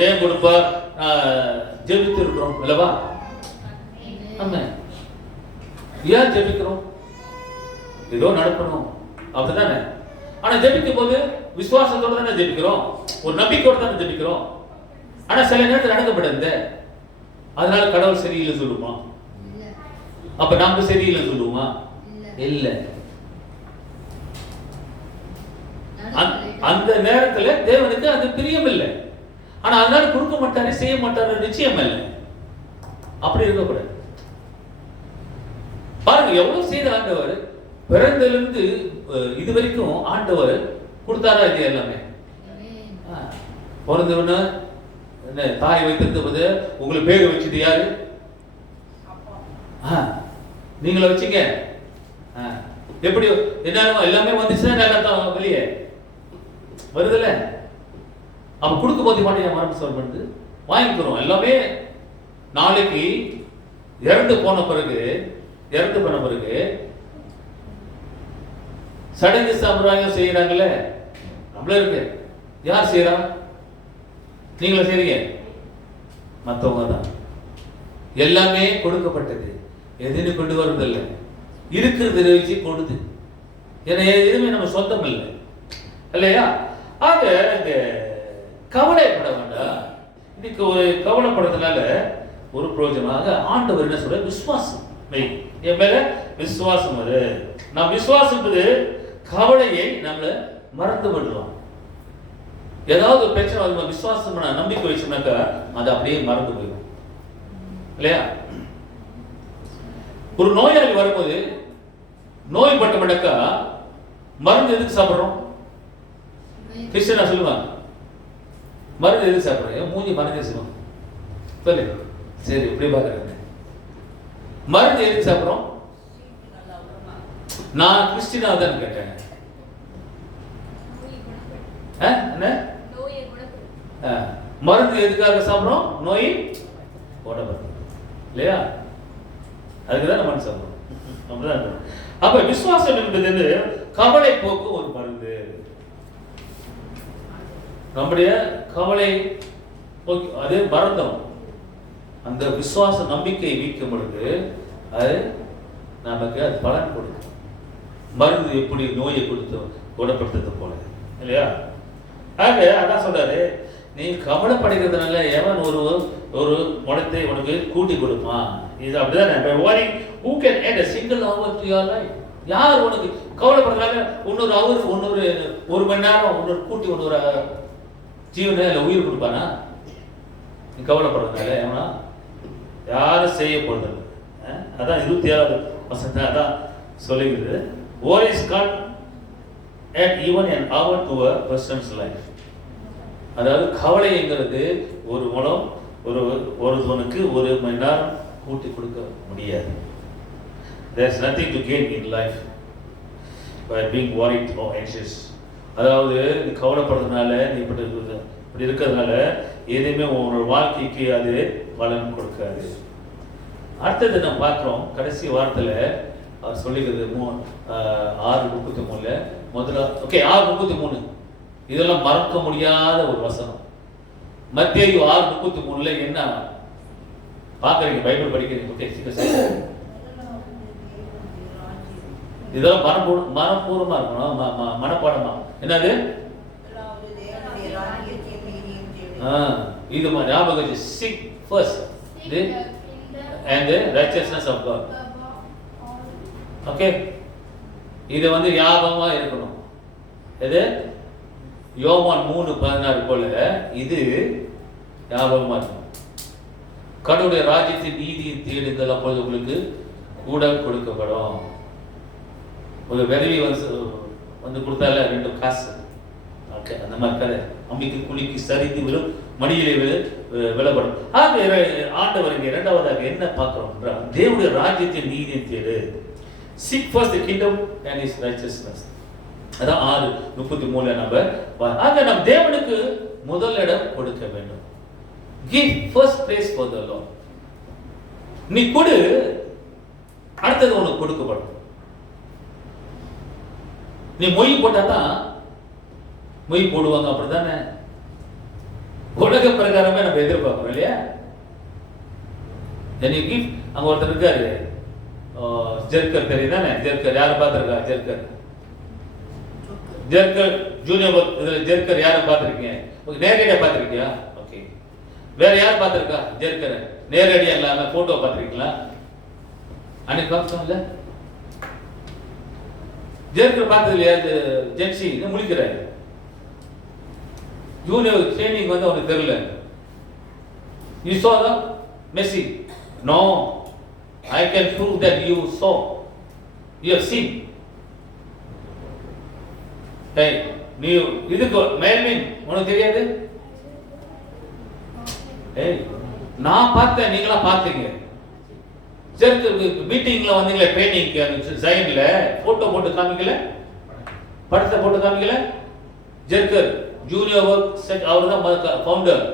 ஜெயம் கொடுப்பார் ஜெபித்து இருக்கிறோம் இல்லவா? நம்ம ஏன் ஜெபிக்கிறோம்? ஏதோ நடக்கணும் அப்படிதானே. ஆனா ஜெபிக்கும் போது விசுவாசத்தோட தானே ஜெபிக்கிறோம், ஒரு நம்பிக்கையோட தானே ஜெபிக்கிறோம். ஆனா சில நேரத்தில் நடக்கப்படாது. அதனால கடவுள் சரியில்லை சொல்லுமா? அப்ப நாம சரியில்லை சொல்லுவோமா? இல்ல. அந்த நேரத்துல தேவனுக்கு அது பிரியம் இல்லை. ஆனா அதனால கொடுக்க மாட்டாரு, செய்ய மாட்டாரு நிச்சயம் இல்லை. அப்படி இருக்கக்கூடாது. பாருங்க எவ்வளவு செய்த ஆண்டவர். பிறந்திலிருந்து இது வரைக்கும் ஆண்டவர் கொடுத்தாரா இது எல்லாமே? பிறந்தவன தாய் வைத்திருந்த போது உங்களுக்கு பேர் வச்சது யாரு? நீங்கள வச்சீங்க. எப்படி என்ன எல்லாமே வந்துச்சுன்னா நல்லா வெளியே வருதுல்ல. அப்ப கொடுக்க போது மாட்டேன் மரம் சார் பண்ணுது வாங்கிக்கிறோம் எல்லாமே. நாளைக்கு இறந்து போன பிறகு சடங்கு சம்பிரதாயம் செய்யறாங்கல்ல, நம்மள இருக்கு. யார் செய்யறா? நீங்கள செய்றீங்க, மத்தவங்க தான். எல்லாமே கொடுக்கப்பட்டது, எதுன்னு கொண்டு வருவதில்லை, இருக்கிறது வச்சு கொடுது. ஏன்னா எதுவுமே நம்ம சொந்தம் இல்லை இல்லையா? ஆக இங்க கவலைப்பட வேண்டாம். இன்னைக்கு ஒரு கவலைப்படுறதுனால ஒரு பிரயோஜனமாக ஆண்டவர் என்ன சொல்ற? விசுவாசம் மெய். என் மேல விசுவாசம் அது. நான் விசுவாசப்பது கவலையை நம்மள மறந்து விடுறோம். ஏதாவது பிரச்சனை வந்து விசுவாசம் நம்பிக்கை வச்சோம்னாக்கா அது அப்படியே மறந்து போயிடும் இல்லையா? ஒரு நோயாளி வரும்போது நோய் பட்டப்பட்டக்கா மருந்து எதுக்கு சாப்பிடுறோம்? கிருஷ்ணா சொல்லுவாங்க, மருந்து எதுக்கு சாப்பிடுறோம்? மூஞ்சி மருந்து சொல்லுவாங்க. சொல்லு சரி இப்படி பாக்குறேன். மருந்து எதுக்கு சாப்பிடுறோம்? நான் கிறிஸ்டினா தான் கேட்டேன். மருந்து எதுக்காக சாப்பிடுறோம்? நோய் போடப்படும் இல்லையா? அதுக்குதான் நம்ம சாப்பிடுறோம். அப்ப விசுவாசம் என்பது கவலை போக்கு ஒரு மருந்து. நம்முடைய கவலை அது மறந்தோம். அந்த விசுவாச நம்பிக்கை வீக்கும் பொழுது அது நமக்கு அது பலன் கொடுக்கும். மருந்து எப்படி நோயை கொடுத்து குணப்படுத்துறது போல இல்லையா? ஆக அதான் சொல்றாரு, நீ கவலைப்படுகிறதுனால எவன் ஒரு முடத்தை உனக்கு கூட்டி கொடுப்பான்? இது அப்படிதான். Who can add a single hour to your life? யார் உனக்கு கவலைப்படுறதுனால இன்னொரு அவர் ஒரு மணி நேரம் கூட்டி இன்னொரு ஜீவனை உயிர் கொடுப்பானா? நீ கவலைப்படுறதுனால எவனா யாரும் செய்ய போறது. அதான் 27வது வசனம் அதான் சொல்லுகிறது. Worries can't add even an hour to a person's life. அதாவது கவலைங்கிறது ஒரு மூலம் ஒருவனுக்கு ஒரு மணி நேரம் கூட்டி கொடுக்க முடியாது. There is nothing to gain in life by being worried or anxious. அதாவது நீ கவலைப்படுறதுனால நீ இப்படி இருக்கிறதுனால எதுவுமே உன்னோட வாழ்க்கைக்கு அது பலன் கொடுக்காது. அடுத்தது நம்ம பார்க்கிறோம் கடைசி வாரத்தில் அவர் சொல்லிக்கிறது 6:33 முதல்ல 6:33 இதெல்லாம் மறக்க முடியாத ஒரு வசனம். மத்தேயு 6:33 என்ன பார்க்குறீங்க? பைபிள் படிக்கிறீங்க. இதெல்லாம் மனப்பூர்வமா இருக்கணும், மனப்பாடமா. என்னது இது ஞாபகம். Seek first and the righteousness of God. Okay, இது ஞாபகமா இருக்கணும். எது? யோவான் 3:16 போல இது ஞாபகமா இருக்கணும். கடவுளுடைய ராஜ்யத்தின் நீதியை தேடுங்கள், அப்பொழுது உங்களுக்கு கூட கொடுக்கப்படும். ஒரு விதவி கொடுத்தால 2 காசு. ஓகே, அந்த மாதிரி கதை. அம்மிக்கு குளிக்கு சரிந்து விழும், மடியிலே விளப்படும். ஆண்டவர் இங்கே 2வதாக என்ன பார்க்கிறோம் என்றால் தேவனுடைய ராஜ்யத்தின் நீதியை தேடு. Seek first the kingdom and his righteousness. அதான் 6:33 நம்ம தேவனுக்கு முதல் இடம் கொடுக்க வேண்டும். Give first place for the Lord. நீ கொடு, அடுத்தது உனக்கு கொடுக்கப்படும். நீ மொய் போட்டாதான் மொய் போடுவாங்க, அப்படித்தானே? உலக பிரகாரமே நம்ம எதிர்பார்க்கிறோம் இல்லையா? அங்க ஒருத்தர் இருக்காரு, ஜெர்கர் தெரியுதானே? ஜெர்கர் யாரை பார்த்திருக்கா? ஜெர்கர் ஜூனியர். இதுல ஜெர்கர் யாரை பார்த்திருக்கீங்க? நேரடியா பார்த்திருக்கியா? ஓகே. வேற யார் பார்த்திருக்கா ஜெர்க்கர் நேரடியா இல்லாம போட்டோ பார்த்திருக்கீங்களா? அன்னைக்கு பார்த்தோம்ல ஜெர்க்கர் பார்த்தது இல்லையா? ஜென்சி முழிக்கிறாரு. ஜூனியர் ட்ரைனிங் வந்து அவனுக்கு தெரியல. You saw the Messi? No, I can prove that you saw. You have seen. Hey, நீ இதுக்கு மேல்மின் உனக்கு தெரியாது? ஏய், நான் பார்த்தேன், நீங்களா பார்த்தீங்க. சரி, மீட்டிங்ல வந்தீங்களே ட்ரைனிங்க்கு ஜைன்ல போட்டோ போட்டு காமிக்கல, படத்தை போட்டு காமிக்கல. ஜெர்க்கர் ஜூனியர் ஒர்க் செட் அவர் தான் ஃபவுண்டர்.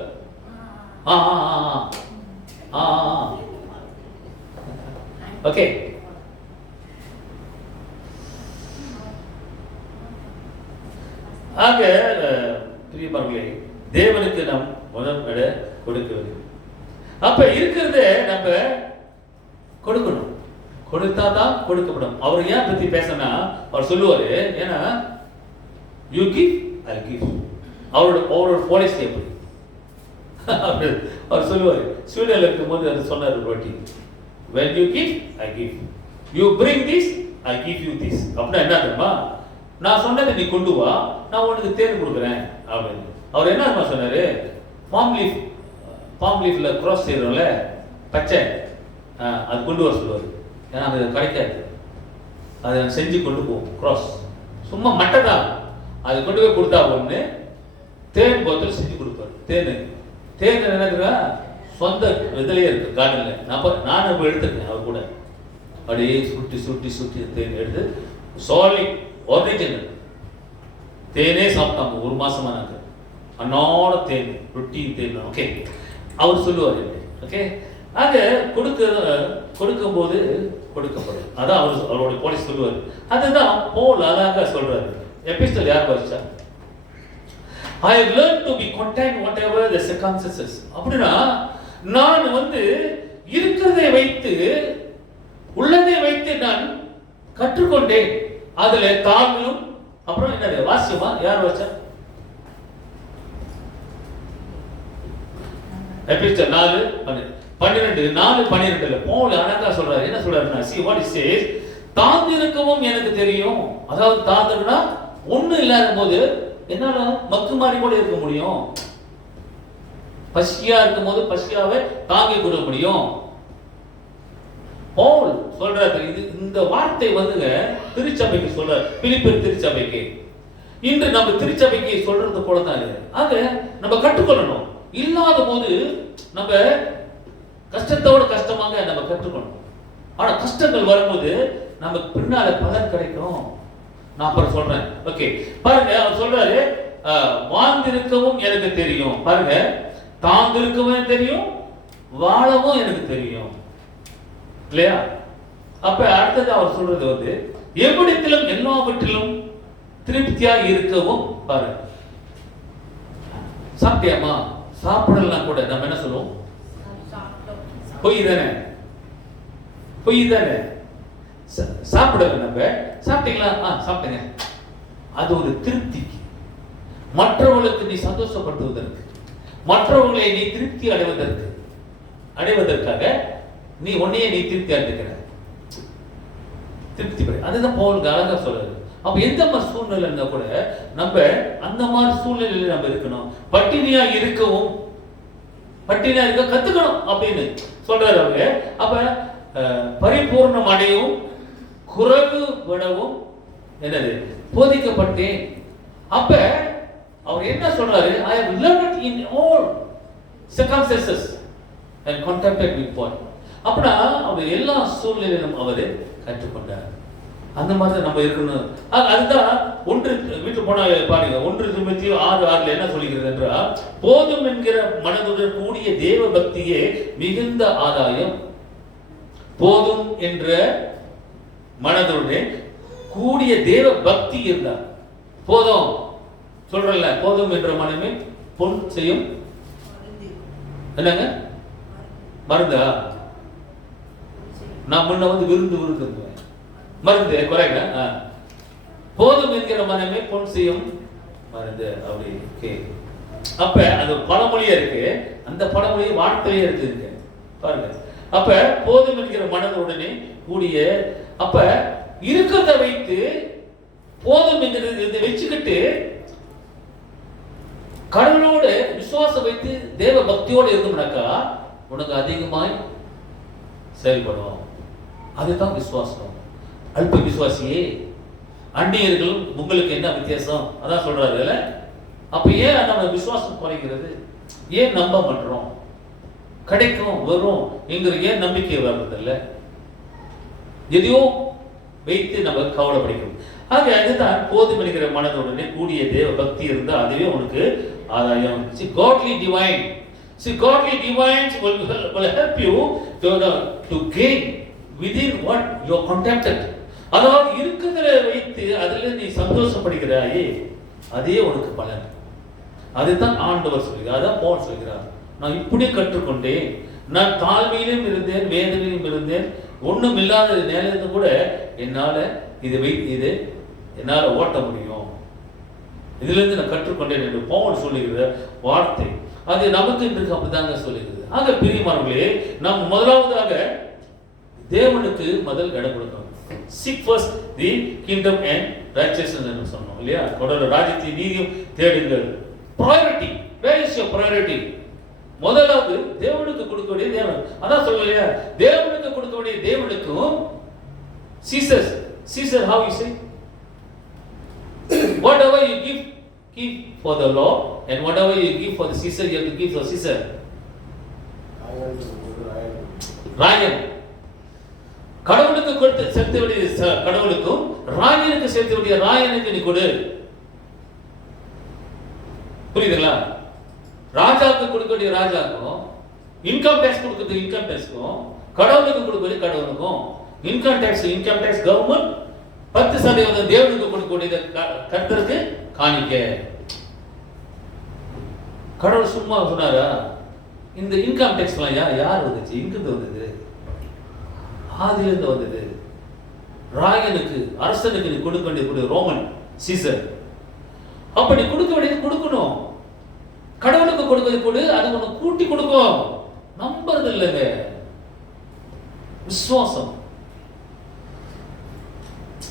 ஓகே, ஆக பிரியமானவர்களே, தேவனுக்கு நாம் முதல் கொடுக்க வேண்டும். அப்ப இருக்கிறத நம்ம கொடுக்கணும். கொடுத்தாதான் கொடுக்கப்படும். அவர் ஏன் பத்தி பேசினா அவர் சொல்லுவாரு, ஏன்னா யூ கிவ் ஐ கிவ். அவரோட பாலிசி எப்படி அவர் சொல்லுவாரு. ஸ்வீடன்ல இருக்கும்போது அது சொன்னார் ஒரு வாட்டி, when you give I give, you bring this I give you this. அப்படின்னா என்ன தெரியுமா? நான் சொன்னதை நீ கொண்டு வா, நான் உனக்கு தேர்வு கொடுக்குறேன் அப்படின்னு. அவர் என்ன சொன்னாரு, பாம் லீஃப்ல கிராஸ் செய்யறோம்ல பச்சை, அது கொண்டு வர சொல்லுவார். ஏன்னா அது கிடைக்காது, அதை செஞ்சு கொண்டு போவோம். கிராஸ் சும்மா மட்டை தான், அது கொண்டு போய் கொடுத்தா ஒன்று தேன் போத்தல் செஞ்சு கொடுப்பாரு. தேன் என்னதுன்னா சொந்த இதிலேயே இருக்கு கார்டன்ல. நான் இப்போ எடுத்துருக்கேன் அவர் கூட, அப்படியே சுட்டி சுட்டி சுட்டி தேன் எடுத்து சாலிட் ஒரிஜினல் தேனே சாப்பிட்டாங்க ஒரு மாசமா. நாங்கள் அன்னோட தேன் ரொட்டி தேன். ஓகே, அவர் சொல்லுவார். ஓகே, ஆக கொடுக்கும்போது கொடுக்கப்படும். அதான் அவருடைய பாலிசி சொல்லுவார். அதுதான் பவுல் அழகாக சொல்றாரு. எபிஸ்டல் யார் வாசிச்சா? I have learned to be content whatever the circumstances. அப்படின்னா நான் வந்து இருக்கிறதை வைத்து உள்ளதை வைத்து நான் கற்றுக்கொண்டேன். அதுல தாழ்வும் அப்புறம் என்னது வாசியமா யார் வாசிச்சா? எபிஸ்டல் 4:12 பவுல் அழகா சொல்றாரு. என்ன சொல்றாருன்னா, see what he says, தாழ்ந்திருக்கவும் எனக்கு தெரியும். அதாவது தாழ்ந்துனா ஒண்ணு இல்லாத போது என்னால மக்கு மாறி கூட இருக்க முடியும். பசியா இருக்கும் போது பசியாவை தாங்கி கொள்ள முடியும். பவுல் சொல்றாரு. இந்த வார்த்தை வந்து திருச்சபைக்கு சொல்றாரு, பிலிப்பியர் திருச்சபைக்கு. இன்று நம்ம திருச்சபைக்கு சொல்றது போலதான் இது. ஆக நம்ம கற்றுக்கொள்ளணும். இல்லாத போது நம்ம கஷ்டத்தோட கஷ்டமாக நம்ம கற்றுக்கணும். ஆனா கஷ்டங்கள் வரும்போது நமக்கு பின்னால பலன் கிடைக்கும். நான் அப்புறம் சொல்றேன். ஓகே, பாருங்க, அவர் சொல்றாரு, வாழ்ந்திருக்கவும் எனக்கு தெரியும். பாருங்க, தாழ்ந்திருக்கவும் தெரியும், வாழவும் எனக்கு தெரியும், இல்லையா? அப்ப அடுத்தது அவர் சொல்றது வந்து எவ்விடத்திலும் எல்லாவற்றிலும் திருப்தியா இருக்கவும். பாருங்க, சாப்பிட்டியாமா? சாப்பிடலாம் கூட நம்ம என்ன சொல்லுவோம்? பொய் தானே, பொய் தானே. சாப்பிடல நம்ம, சாப்பிட்டீங்களா? சாப்பிட்டேங்க. அது ஒரு திருப்திக்கு, மற்றவர்களுக்கு நீ சந்தோஷப்படுத்துவதற்கு, மற்றவர்களை நீ திருப்தி அடைவதற்காக நீ உன்னையே நீ திருப்தி அடைக்கிற, திருப்தி படை. அதுதான் பவுல் அழகா சொல்றாரு. அப்ப எந்த மாதிரி சூழ்நிலை இருந்தா கூட நம்ம அந்த மாதிரி சூழ்நிலையில நம்ம இருக்கணும். பட்டினியா இருக்கவும், பட்டினியா இருக்க கத்துக்கணும் அப்படின்னு சொல்றாரு அவங்க. அப்ப பரிபூர்ணம் அடையவும் குறைவு விடவும் என்னது போதிக்கப்பட்டேன். அப்ப அவர் என்ன சொல்றாரு? I have learned in all circumstances and contented with God. அப்பனா அவர் எல்லா சூழ்நிலையிலும் அவர் கற்றுக்கொண்டார். அந்த மாதிரி நம்ம இருக்கணும். அதுதான் வீட்டு போனா பாருங்க, 1 தீமோத்தேயு 6:6 என்ன சொல்லுகிறது என்றால், போதும் என்கிற மனதுடன் கூடிய தேவ பக்தியே மிகுந்த ஆதாயம். போதும் என்ற மனதுடன் கூடிய தேவ பக்தி இருந்தார். போதும் சொல்றல, போதும் என்ற மனமே பொன் செய்யும் என்னங்க மருந்தா? நான் முன்ன வந்து விருந்து மருந்து குறைங்க. போதும் என்கிற மனமே பொன் செய்யும் மருந்து. அப்படி அப்ப அது பழமொழியா இருக்கு, அந்த பழமொழி வார்த்தையே இருக்குதுங்க பாருங்க. அப்ப போதும் என்கிற மனதுடனே கூடிய, அப்ப இருக்கிறத வைத்து போதும் என்கிறத வச்சுக்கிட்டு கடவுளோட விசுவாசம் வைத்து தேவ பக்தியோடு இருந்தோம்னாக்கா உனக்கு அதிகமாய் செயல்படும். அதுதான் விசுவாசம். அல்ப விசுவாசியே, அந்நியர்கள் உங்களுக்கு என்ன வித்தியாசம்? அதான் சொல்றாரு. அப்ப ஏன் நம்ம விசுவாசம் குறைகிறது? ஏன் நம்ப மாட்டோம்? கிடைக்கும் வரும் என்கிற ஏன் நம்பிக்கை வர்றதில்ல? எதையோ வைத்து நம்ம கவலைப்படுகிறோம். ஆக அதுதான் போதும் என்கிற மனதுடனே கூடிய தேவ பக்தி இருந்தா அதுவே உனக்கு ஆதாயம். See, godly divines will help you to gain within what you are contented. அதாவது இருக்கிறத வைத்து அதுல நீ சந்தோஷப்படுகிறாயே, அதே உனக்கு பலன். அதுதான் ஆண்டவர் சொல்கிறார், அதான் பவுல் சொல்கிறார். நான் இப்படி கற்றுக்கொண்டேன், நான் தாழ்மையிலும் இருந்தேன், வேதனையிலும் இருந்தேன், ஒண்ணும் இல்லாத நேரத்து கூட என்னால இது என்னால ஓட்ட முடியும், இதுல இருந்து நான் கற்றுக்கொண்டேன் என்று பவுல் சொல்லுகிற வார்த்தை அது நமக்கு இன்றைக்கு அப்படிதாங்க சொல்லுகிறது. ஆக பிரியமானவர்களே, நாம் முதலாவதாக தேவனுக்கு முதல் இடம் கொடுக்கணும். Seek first the kingdom and righteousness என்று சொன்னோம் இல்லையா? கடவுளோட ராஜ்யத்தை நீதியும் தேடுங்கள். Priority. Where is your priority? முதலாவது தேவனுக்கு கொடுக்க வேண்டிய தேவன். அதான் சொல்லலையா, தேவனுக்கு கொடுக்க வேண்டிய தேவனுக்கும் Caesar, how you say? Whatever you give for the Lord, and whatever you give for the Caesar, you have to give for Caesar. Rayan கடவுளுக்கு கொடுத்து செலுத்த வேண்டிய கடவுளுக்கும், ராயனுக்கு செலுத்த வேண்டிய ராயனுக்கு நீ கொடு. புரியுதுங்களா? ராஜாவுக்கு கொடுக்க வேண்டிய ராஜாக்கும், இன்கம் டேக்ஸ் கொடுக்கிறது இன்கம் டேக்ஸ்க்கும், கடவுளுக்கு கொடுக்க வேண்டிய கடவுளுக்கும். இன்கம் டேக்ஸ் கவர்மெண்ட், 10% தேவனுக்கு கொடுக்க வேண்டியது கர்த்தருக்கு காணிக்க. கடவுள் சும்மா சொன்னாரா? இந்த இன்கம் டேக்ஸ் எல்லாம் யார் வந்துச்சு? இங்கிருந்து வந்தது, ஆதியிலிருந்து வந்தது. ராயனுக்கு அரசனுக்கு நீ கொடுக்க வேண்டிய ரோமன் சீசர். அப்ப நீ கொடுக்க வேண்டியது கொடுக்கணும். கடவுளுக்கு கொடுப்பது கொடு, அது உனக்கு கூட்டி கொடுக்கும். நம்புறது இல்லைங்க விசுவாசம்.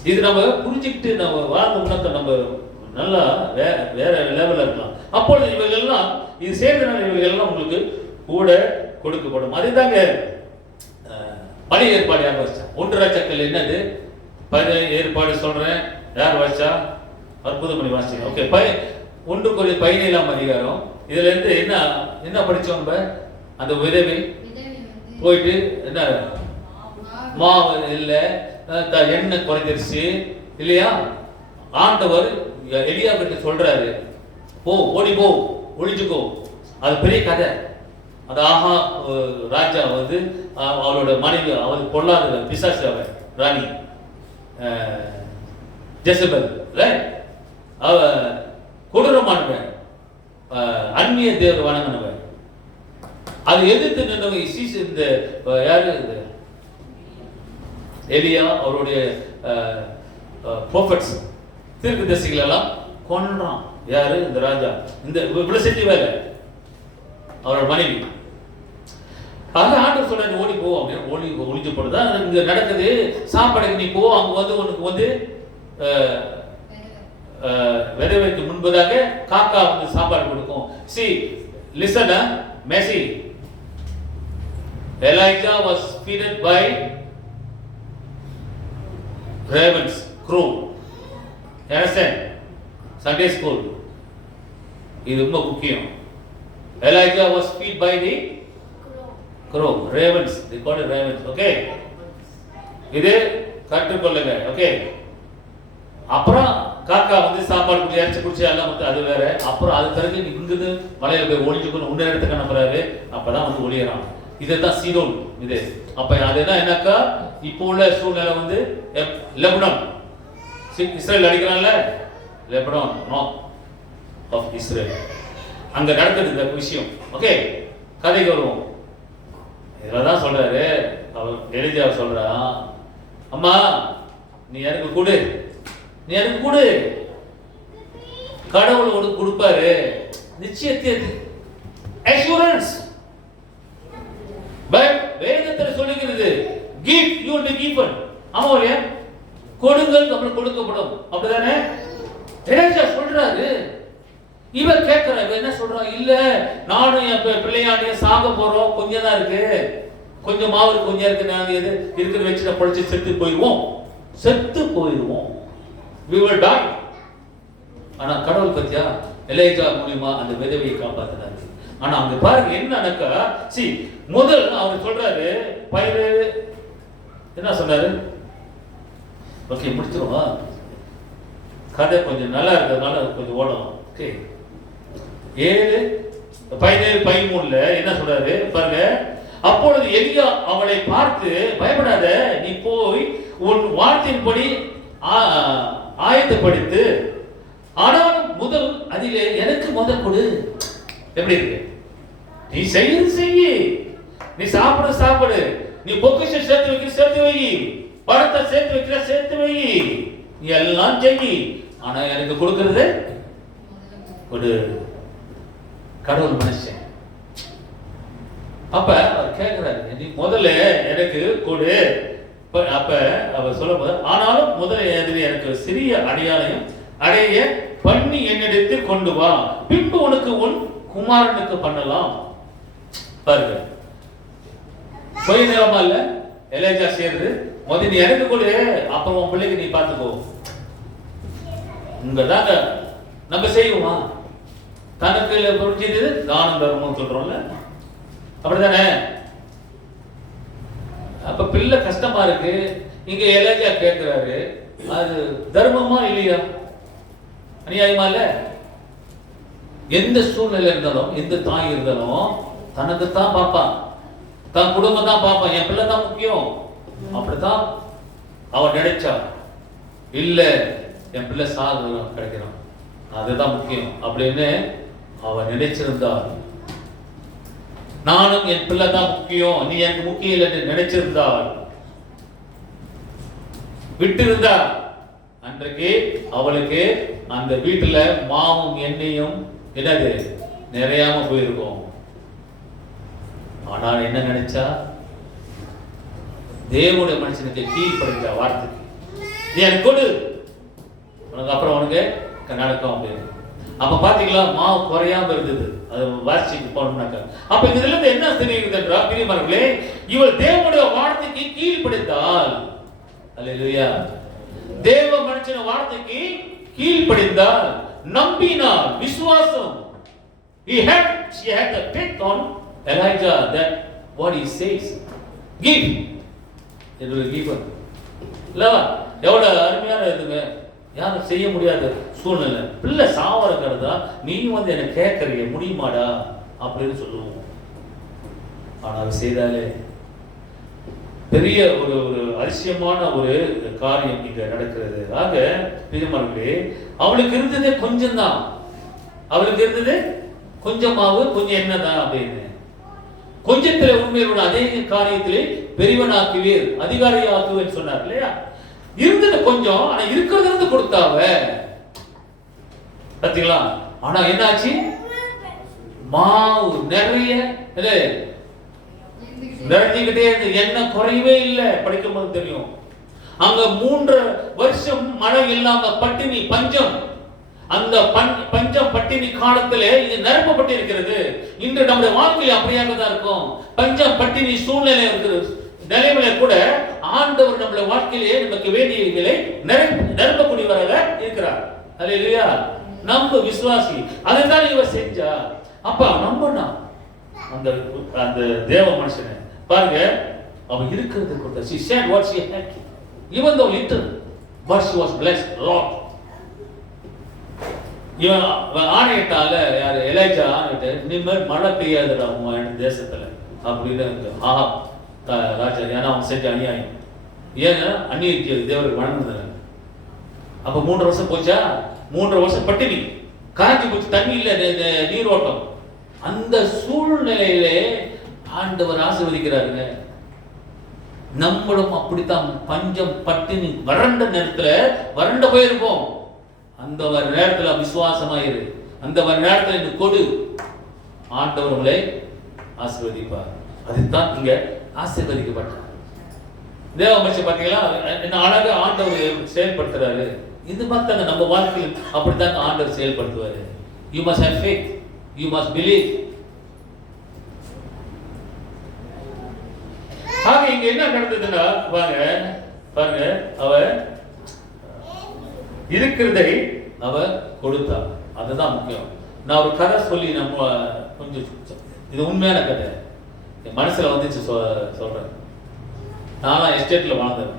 இது நம்ம புரிஞ்சுக்கிட்டு நம்ம வாழ்ந்தோம்னா நம்ம நல்லா வேற லெவல்ல இருக்கலாம். அப்பொழுது இவர்கள் எல்லாம் இது சேர்ந்தனால இவர்கள் எல்லாம் உங்களுக்கு கூட கொடுக்கப்படும். அதுதாங்க பணி ஏற்பாடு யார் வச்சா? 1 ராஜாக்கள் என்னது பணி ஏற்பாடு சொல்றேன். யார் வச்சா? அற்புதம் பண்ணி வாசிங்க. ஓகே, 1 Corinthians 17 அதிகாரம். இதுல இருந்து என்ன படிச்சோம்? நம்ம அந்த விதவை போயிட்டு என்ன மாவு இல்ல, எண்ணெய் குறைஞ்சிருச்சு இல்லையா? ஆண்டவர் எலியா கிட்ட சொல்றாரு, ஓடி போ, ஒளிஞ்சுக்கோ. அது பெரிய கதை. அது ஆஹா ராஜா வந்து அவளோட மனைவி, அவளுக்கு பொல்லாத பிசாசு, அவ ராணி ஜெசபெல், அவ கொடூரமானவன், அந்நிய தேவர் வணங்கினவன். அது எதிர்த்து நின்றவங்க இந்த யாரு? இந்த எலியா அவருடைய ப்ரோஃபட்ஸ் தீர்க்கதரிசிகள் எல்லாம் கொன்றான். யாரு? இந்த ராஜா. இந்த இவ்வளவு செஞ்சு வேலை அவரோட மனைவி. ஆக ஆண்டவர் சொல்றாரு, ஓடி போ அப்படின்னு. ஒளிஞ்சு போடுதான் இங்க நடக்குது. சாப்பாடுக்கு நீ போ, அங்க வந்து உனக்கு வந்து விதவைக்கு முன்பதாக காக்கா வந்து சாப்பாடு கொடுக்கும். See, listen, Messi. Elijah was fed by ravens, crow. Understand? Sunday school. இது ரொம்ப முக்கியம். Elijah was fed by the crow, ravens. They call it ravens. Okay? இது கற்றுக்கொள்ளுங்க. ஓகே? அப்புறம் காக்கா வந்து சாப்பாடு இறைச்சி குடிச்சு எல்லாம் வந்து அது வேற. அப்புறம் அது பிறகு இங்கிருந்து மலையில போய் ஒளிஞ்சுக்கணும், உன்ன இடத்துக்கு அனுப்புறாரு. அப்பதான் வந்து ஒளியறான். இதுதான் சீதோன். இது அப்ப அது என்னக்கா, இப்போ உள்ள சூழ்நிலை வந்து லெபனான், இஸ்ரேல் அடிக்கிறான்ல, லெபனான் நார்த் ஆஃப் இஸ்ரேல், அங்க நடக்குது இந்த விஷயம். ஓகே, கதைக்கு வருவோம். இதெல்லாம் சொல்றாரு அவர். எலிஜா சொல்றான், அம்மா நீ எனக்கு கொடு, கடவுள் உனக்கு கொடுப்பாரு. நிச்சயத்தை, assurance. பட் வேதத்தில் சொல்லுகிறது give you will be given. ஆமா இல்லையா? கொடுங்கள் உங்களுக்கு கொடுக்கப்படும். அப்படிதானே? எலியா சொல்றாரு. இவன் கேட்கிறான். இவன் என்ன சொல்றான்? இல்ல நானும் என் பிள்ளையாண்டிய சாக போறோம், கொஞ்சம் தான் இருக்கு, கொஞ்சம் மாவு கொஞ்சம் இருக்கு, நாங்க எது இருக்கிற வச்சு படிச்சு செத்து போயிடுவோம், we will die. ஆனா கடவுள் பத்தியா எலியா மூலமா அந்த விதவையை காப்பாத்தினாரு. ஆனா அங்க பாருங்க என்ன நடக்கா. முதல் அவர் சொல்றாரு பயிரு என்ன சொன்னாரு? ஓகே முடிச்சிருவா, கதை கொஞ்சம் நல்லா இருக்கிறதுனால கொஞ்சம் ஓடலாம். ஓகே 7:13 என்ன சொல்றாரு பாருங்க. அப்பொழுது எலியா அவளை பார்த்து, பயப்படாத, நீ போய் உன் வார்த்தையின்படி ஆயத்தப்படுத்து, ஆனால் முதல் அதிலே எனக்கு முதல் கொடு. எப்படி இருக்கு? நீ செய்ய, நீ சாப்பிடு, நீ பொக்கிஷம் சேர்த்து வை, பணத்தை சேர்த்து வை, நீ எல்லாம் செய், ஆனா எனக்கு கொடுக்கிறது கொடு. கடவுள் மனுஷன். அப்ப அவர் கேட்கிறாரு, நீ முதல்ல எனக்கு கொடு. அப்ப அவர் சொல்லும்போது, ஆனாலும் முதல்ல எனக்கு சிறிய அடையாளம் அடைய பண்ணி என்னிடத்து கொண்டு வா, பின்பு உனக்கு உன் குமாரனுக்கு பண்ணலாம். பாருங்க, சுயநலமா இல்ல எலியா சேர்ந்து முதல்ல நீ எனக்கு கொடு, அப்புறம் உன் பிள்ளைக்கு நீ பார்த்துக்கோ. இங்கதாங்க நம்ம செய்வோமா? தனக்கு புரிஞ்சது தானம் தர்மம் சொல்றோம்ல, அப்படித்தானே? அப்ப பிள்ளை கஷ்டமா இருக்கு, இங்க எலியா கேட்கிறாரு, அது தர்மமா இல்லையா? அநியாயமா இல்ல? எந்த சூழ்நிலை இருந்தாலும், எந்த தாய் இருந்தாலும் தனக்கு தான் பார்ப்பான், தன் குடும்பம் தான் பார்ப்பான், என் பிள்ளை தான் முக்கியம். அப்படித்தான் அவன் நினைச்சா. இல்ல என் பிள்ளை சாகு கிடைக்கிறான், அதுதான் முக்கியம் அப்படின்னு அவன் நினைச்சிருந்தாள். நானும் என் பிள்ளை தான் முக்கியம், நீ எனக்கு முக்கியம் இல்லைன்னு நினைச்சிருந்தாள், விட்டு இருந்தா, அன்றைக்கு அவளுக்கு அந்த வீட்டுல மாவும் எண்ணெயும் என்னது நிறையாம போயிருக்கும். ஆனால் என்ன நினைச்சா? தேவனுடைய மனுஷனுக்கு கீழ்படுத்த வார்த்தைக்கு, நீ எனக்கு கொடு, உனக்கு அப்புறம் உனக்கு நடக்கும் அப்படின்னு. அப்ப பாத்தீங்களா, மாவு குறையாம இருந்தது. அது வாசிக்கு போனோம்னாக்க அப்ப இதுல இருந்து என்ன தெரியுது என்றால், பிரியமானவர்களே, இவள் தேவனுடைய வார்த்தைக்கு கீழ்ப்படிந்தாள். அல்லேலூயா. தேவ மனுஷன வார்த்தைக்கு கீழ்ப்படிந்தாள், நம்பினாள், விசுவாசம். she had the faith on Elijah that what he says, give, it will give her. எவ்வளவு அருமையான இதுங்க. யாரும் செய்ய முடியாத சூழ்நிலை, பிள்ளை சாவர கருதா நீ வந்து என்ன கேட்கறீங்க, முடியுமாடா அப்படின்னு சொல்லுவோம். ஆனால் செய்தாலே பெரிய ஒரு அதிசயமான ஒரு காரியம் இங்க நடக்கிறது. ஆக பிரியமானவர்களே, அவளுக்கு இருந்ததே கொஞ்சம் தான், அவளுக்கு இருந்தது கொஞ்சம் மாவு கொஞ்சம் எண்ணெய் தான் அப்படின்னு. கொஞ்சத்துல உண்மையோட அதே காரியத்திலே பெரியவனாக்குவீர், அதிகாரி ஆக்குவேன்னு சொன்னார் இல்லையா? இருந்தது கொஞ்சம், ஆனா இருக்கிறது இருந்து கொடுத்தாவ பாத்தீங்களா? ஆனா என்னாச்சு? மாவு நிறைய நிறைஞ்சிக்கிட்டே இருந்து, எண்ணெய் குறையவே இல்லை. படிக்கும் போது தெரியும், அங்க 3 வருஷம் மழை இல்லாம பட்டினி, பஞ்சம். அந்த பஞ்சம் பட்டினி காலத்திலே இது நிரப்பப்பட்டு இருக்கிறது. இன்று நம்முடைய வாழ்க்கையில் அப்படியாக தான் இருக்கும். பஞ்சம் பட்டினி சூழ்நிலை இருக்கிறது, நிலைமையில கூட ஆண்டவர் நம்முடைய வாழ்க்கையிலே நமக்கு வேண்டியவைகளை நிரப்பக்கூடியவராக இருக்கிறார். அல்லேலூயா. நம்ம விசுவாசி, அதைத்தான் இவர் செஞ்சா. அப்ப நம்பனா அந்த அந்த தேவ மனுஷனை பாருங்க, அவன் இருக்கிறது கொடுத்த. she said what she had, even though little, but she was blessed a lot. இவன் ஆணையிட்டால யாரு? எலியா ஆணையிட்ட, இனிமேல் மழை பெய்யாதுடா உன் தேசத்துல அப்படின்னு ராஜா. ஏன்னா அவன் செஞ்ச அநியாயம். ஏன்னா அந்நிய தேவருக்கு வணங்குனது. அப்ப 3 வருஷம் போச்சா? 3 வருஷம் பட்டினி, காஞ்சி போச்சு, தண்ணி இல்ல, நீரோட்டம். அந்த சூழ்நிலையிலே ஆண்டவர் ஆசீர்வதிக்கிறாருங்க. நம்மளும் அப்படித்தான். பஞ்சம் பட்டினி வறண்ட நேரத்துல வறண்ட போயிருப்போம். அந்த நேரத்துல விசுவாசமாயிரு. அந்த மாதிரி நேரத்தில் இந்த கொடு, ஆண்டவர்களை ஆசீர்வதிப்பார். அதுதான் இங்க ஆசீர்வதிக்கப்பட்டார். தேவ மனுஷன் பார்த்தீங்களா, என்ன அழகா ஆண்டவர் செயல்படுத்துறாரு. இது பார்த்தாங்க நம்ம வாழ்க்கையில் அப்படித்தாங்க ஆண்டவர் செயல்படுத்துவாரு. You must have faith, you must believe. ஆக இங்க என்ன நடந்ததுன்னா பாருங்க, அவர் இருக்கிறதை அவர் கொடுத்தார். அதுதான் முக்கியம். நான் ஒரு கதை சொல்லி நம்ம கொஞ்சம், இது உண்மையான கதை என் மனசுல வந்துச்சு சொல்றேன். நான்லாம் எஸ்டேட்ல வாழ்ந்தேன்.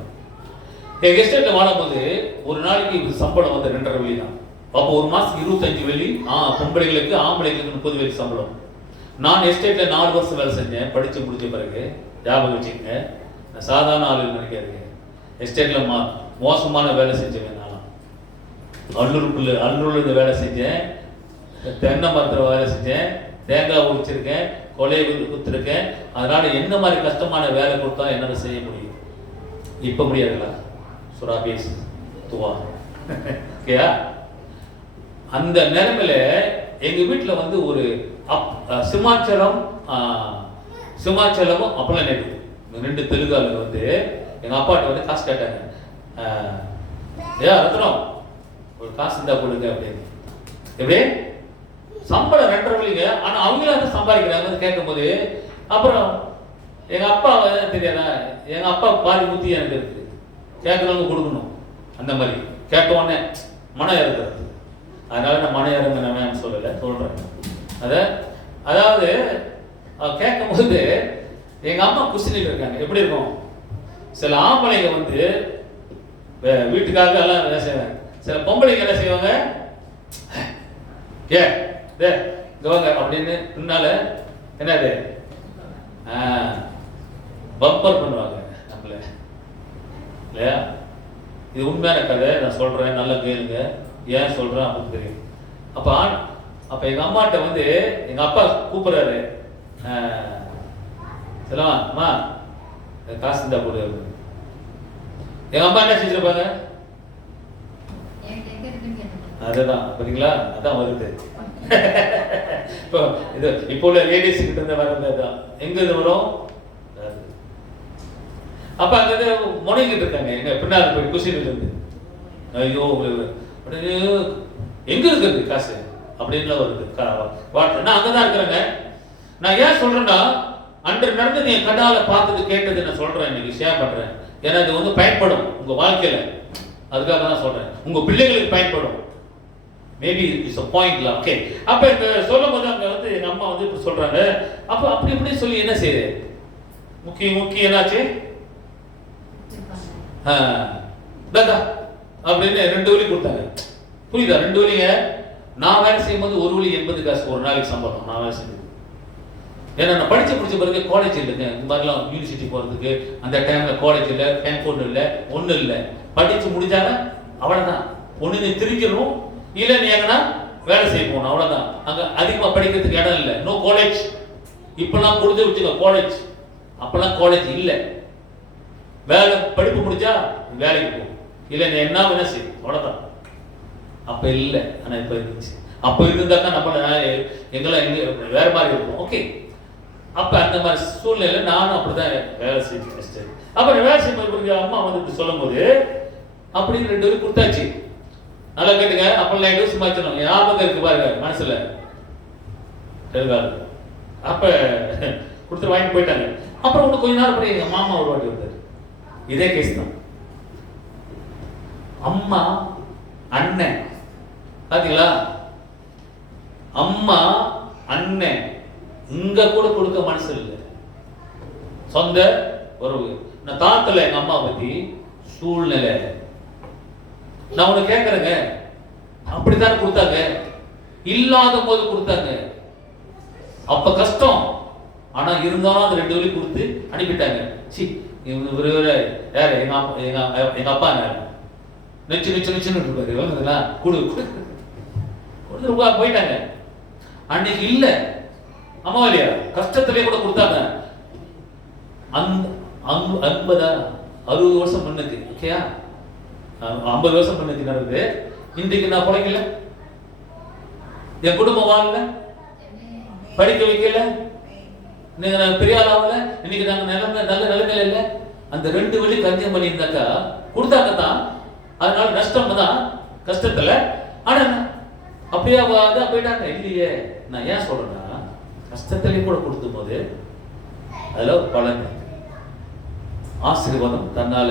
எங்க எஸ்டேட்ல வாழும்போது ஒரு நாளைக்கு சம்பளம் வந்து 2.5 வெள்ளி தான். அப்போ ஒரு மாசத்துக்கு 25 வெள்ளி, பொம்பளைகளுக்கு ஆம்பளைகளுக்கு 30 வெள்ளி சம்பளம். நான் எஸ்டேட்ல 4 வருஷம் வேலை செஞ்சேன். படிச்சு முடிச்ச பிறகு ஞாபகம் வச்சுக்கங்க, நான் சாதாரண ஆளுன்னு நினைக்காதீங்க. எஸ்டேட்ல மோசமான வேலை செஞ்சேன். அல்லூர்ல இருந்து வேலை செஞ்சேன், தென்னை மரத்தில் வேலை செஞ்சேன், தேங்காய் உரிச்சிருக்கேன், கொலையை குத்துருக்கேன். அதனால என்ன மாதிரி கஷ்டமான வேலை கொடுத்தா என்னால் செய்ய முடியும். இப்ப முடியாதுல்ல, சுராபேஸ் துவா ஓகேயா. அந்த நிலைமையில எங்க வீட்டில் வந்து ஒரு சிமாச்சலமும் அப்பெல்லாம் நேற்று 2 தெலுங்கால வந்து எங்க அப்பாட்ட வந்து காசு கேட்டாங்க. ரத்னம் ஒரு காசு இருந்தா கொடுங்க அப்படின்னு. எப்படி சம்பளம் 2.5 வெள்ளிங்க, ஆனா அவங்களும் அதை சம்பாதிக்கிறாங்க கேட்கும் போது. அப்புறம் எங்க அப்பா தெரியாதா, எங்க அப்பா பாதி புத்தி எனக்கு இருக்கு, கேட்கறவங்க கொடுக்கணும். அந்த மாதிரி கேட்ட உடனே மனம் இறங்குறது. அதனால நான் மனம் இறங்குனேன் சொல்றேன். அதாவது கேட்கும் போது எங்க அம்மா குசினில் இருக்காங்க. எப்படி இருக்கும், சில ஆம்பளைங்க வந்து வீட்டுக்காக எல்லாம் வேலை செய்வாங்க, சில பொம்பளைங்க என்ன செய்வாங்க, இங்க அப்படின்னு பின்னால என்னது பம்பர் பண்ணுவாங்க நம்மள இல்லையா. இது உண்மையான கதை, நான் சொல்றேன், நல்லா கேளுங்க. ஏன் சொல்றேன் அப்படின்னு தெரியும். அப்ப எங்க அம்மாட்ட வந்து எங்க அப்பா கூப்பிடுறாரு, சொல்லவா அம்மா காசு இருந்தா போடு. எங்க அம்மா என்ன செஞ்சிருப்பாங்க, அதுதான் பாத்தீங்களா, அதான் வருது. இப்போ உள்ள லேடிஸ் கிட்ட இருந்து வரதுதான் எங்க இது வரும். அப்ப அங்க முனைகிட்டு இருக்காங்க எங்க பின்னால போய் குசினில இருந்து. ஐயோ எங்க இருக்குது காசு அப்படின்னு வருது. நான் அங்கதான் இருக்கிறேங்க. நான் ஏன் சொல்றேன்னா, அன்று நடந்தது என் கண்ணால பார்த்துட்டு கேட்டது நான் சொல்றேன், இன்னைக்கு ஷேர் பண்றேன். ஏன்னா இது வந்து பயன்படும் உங்க வாழ்க்கையில. அதுக்காக தான் சொல்றேன், உங்க பிள்ளைகளுக்கு பயன்படும். மேபி இட்ஸ் a point ல. ஓகே, அப்ப இந்த சொல்லும்போது அங்க வந்து எங்க அம்மா வந்து இப்படி சொல்றாங்க. அப்ப அப்படி இப்படி சொல்லி என்ன செய்யுது, முக்கியம் என்னாச்சு, அப்படின்னு 2 வெள்ளி கொடுத்தாங்க. புரியுதா? 2 வெள்ளிங்க. நான் வேலை செய்யும் போது 1 வெள்ளி 80 காசு ஒரு நாளைக்கு சம்பளம். நான் வேலை செஞ்சது ஏன்னா நான் படிச்சு முடிச்ச பிறகு காலேஜ் இல்லைங்க. இந்த மாதிரிலாம் யூனிவர்சிட்டி போறதுக்கு அந்த டைம்ல காலேஜ் இல்லை, ஃபோன் இல்லை, ஒன்றும் இல்லை. படிச்சு முடிஞ்சாங்க அவ்வளவுதான். ஒண்ணு நீ திரும்பிடணும், இல்லை நீ எங்கன்னா வேலை செய்ய போகணும், அவ்வளவுதான். அங்க அதிகமா படிக்கிறதுக்கு இடம் இல்லை. No college. இப்பெல்லாம் கொடுத்து வச்சுக்க காலேஜ். அப்பெல்லாம் காலேஜ் இல்லை. வேலை படிப்பு முடிச்சா வேலைக்கு போ, இல்லை நீ என்ன வேணா செய்யும், அவ்வளவுதான். அப்ப இல்லை, ஆனா இப்ப இருந்துச்சு. அப்ப இருந்தாக்கா நம்ம எங்கெல்லாம் எங்க வேற மாதிரி இருக்கும். ஓகே, அப்ப அந்த மாதிரி சூழ்நிலை நானும் அப்படிதான் வேலை செஞ்சேன். அப்புறம் வேலை செய்யும் அம்மா வந்து சொல்லும் போது அப்படின்னு 2 பேரும் கொடுத்தாச்சு. நல்லா கேட்டுங்க. அப்பெல்லாம் யோசிச்சு மாற்றணும், ஞாபகம் இருக்கு பாருங்க மனசுல தெலுங்கால. அப்ப கொடுத்து வாங்கிட்டு போயிட்டாங்க. அப்புறம் ஒண்ணு கொஞ்ச நேரம் எங்க மாமா ஒரு வாட்டி வந்தாரு. இதே கேஸ் தான். அம்மா அண்ணன் பாத்தீங்களா, அம்மா அண்ணன் இங்க கூட கொடுக்க மனசு இல்லை. சொந்த உறவு. நான் தாத்தல எங்க அம்மா பத்தி சூழ்நிலை நான் உனக்கு கேட்கறேங்க. அப்படித்தான் கொடுத்தாங்க, இல்லாத போது கொடுத்தாங்க. அப்ப கஷ்டம், ஆனா இருந்தாலும் அந்த 2 வெள்ளி கொடுத்து அனுப்பிட்டாங்க. யாரு எங்க அப்பா நெச்சு நெச்சு நெச்சுன்னு இருப்பாரு. கொடுத்து ரூபாய் போயிட்டாங்க. அன்னைக்கு இல்ல அம்மா இல்லையா, கஷ்டத்திலே கூட கொடுத்தாங்க. 50 60 வருஷம் முன்னுக்கு, ஓகேயா, 50 வருஷம் முன்னுக்கு நடக்குது. இன்றைக்கு நான் பிழைக்கல. என் குடும்பம் வாழல, படிக்க வைக்கல, நீங்க பெரிய ஆள் ஆகல, இன்னைக்கு நாங்க நல்ல நிலைமையில இல்லை. அந்த 2 வழி கஞ்சியம் பண்ணியிருந்தாக்கா கொடுத்தாக்கத்தான், அதனால நஷ்டம் தான் கஷ்டத்துல. ஆனா அப்படியே அதான் போயிட்டாங்க இல்லையே. நான் ஏன் சொல்றேன்னா, கஷ்டத்திலையும் கூட கொடுத்தும் போது அதுல பலன், ஆசீர்வாதம் தன்னால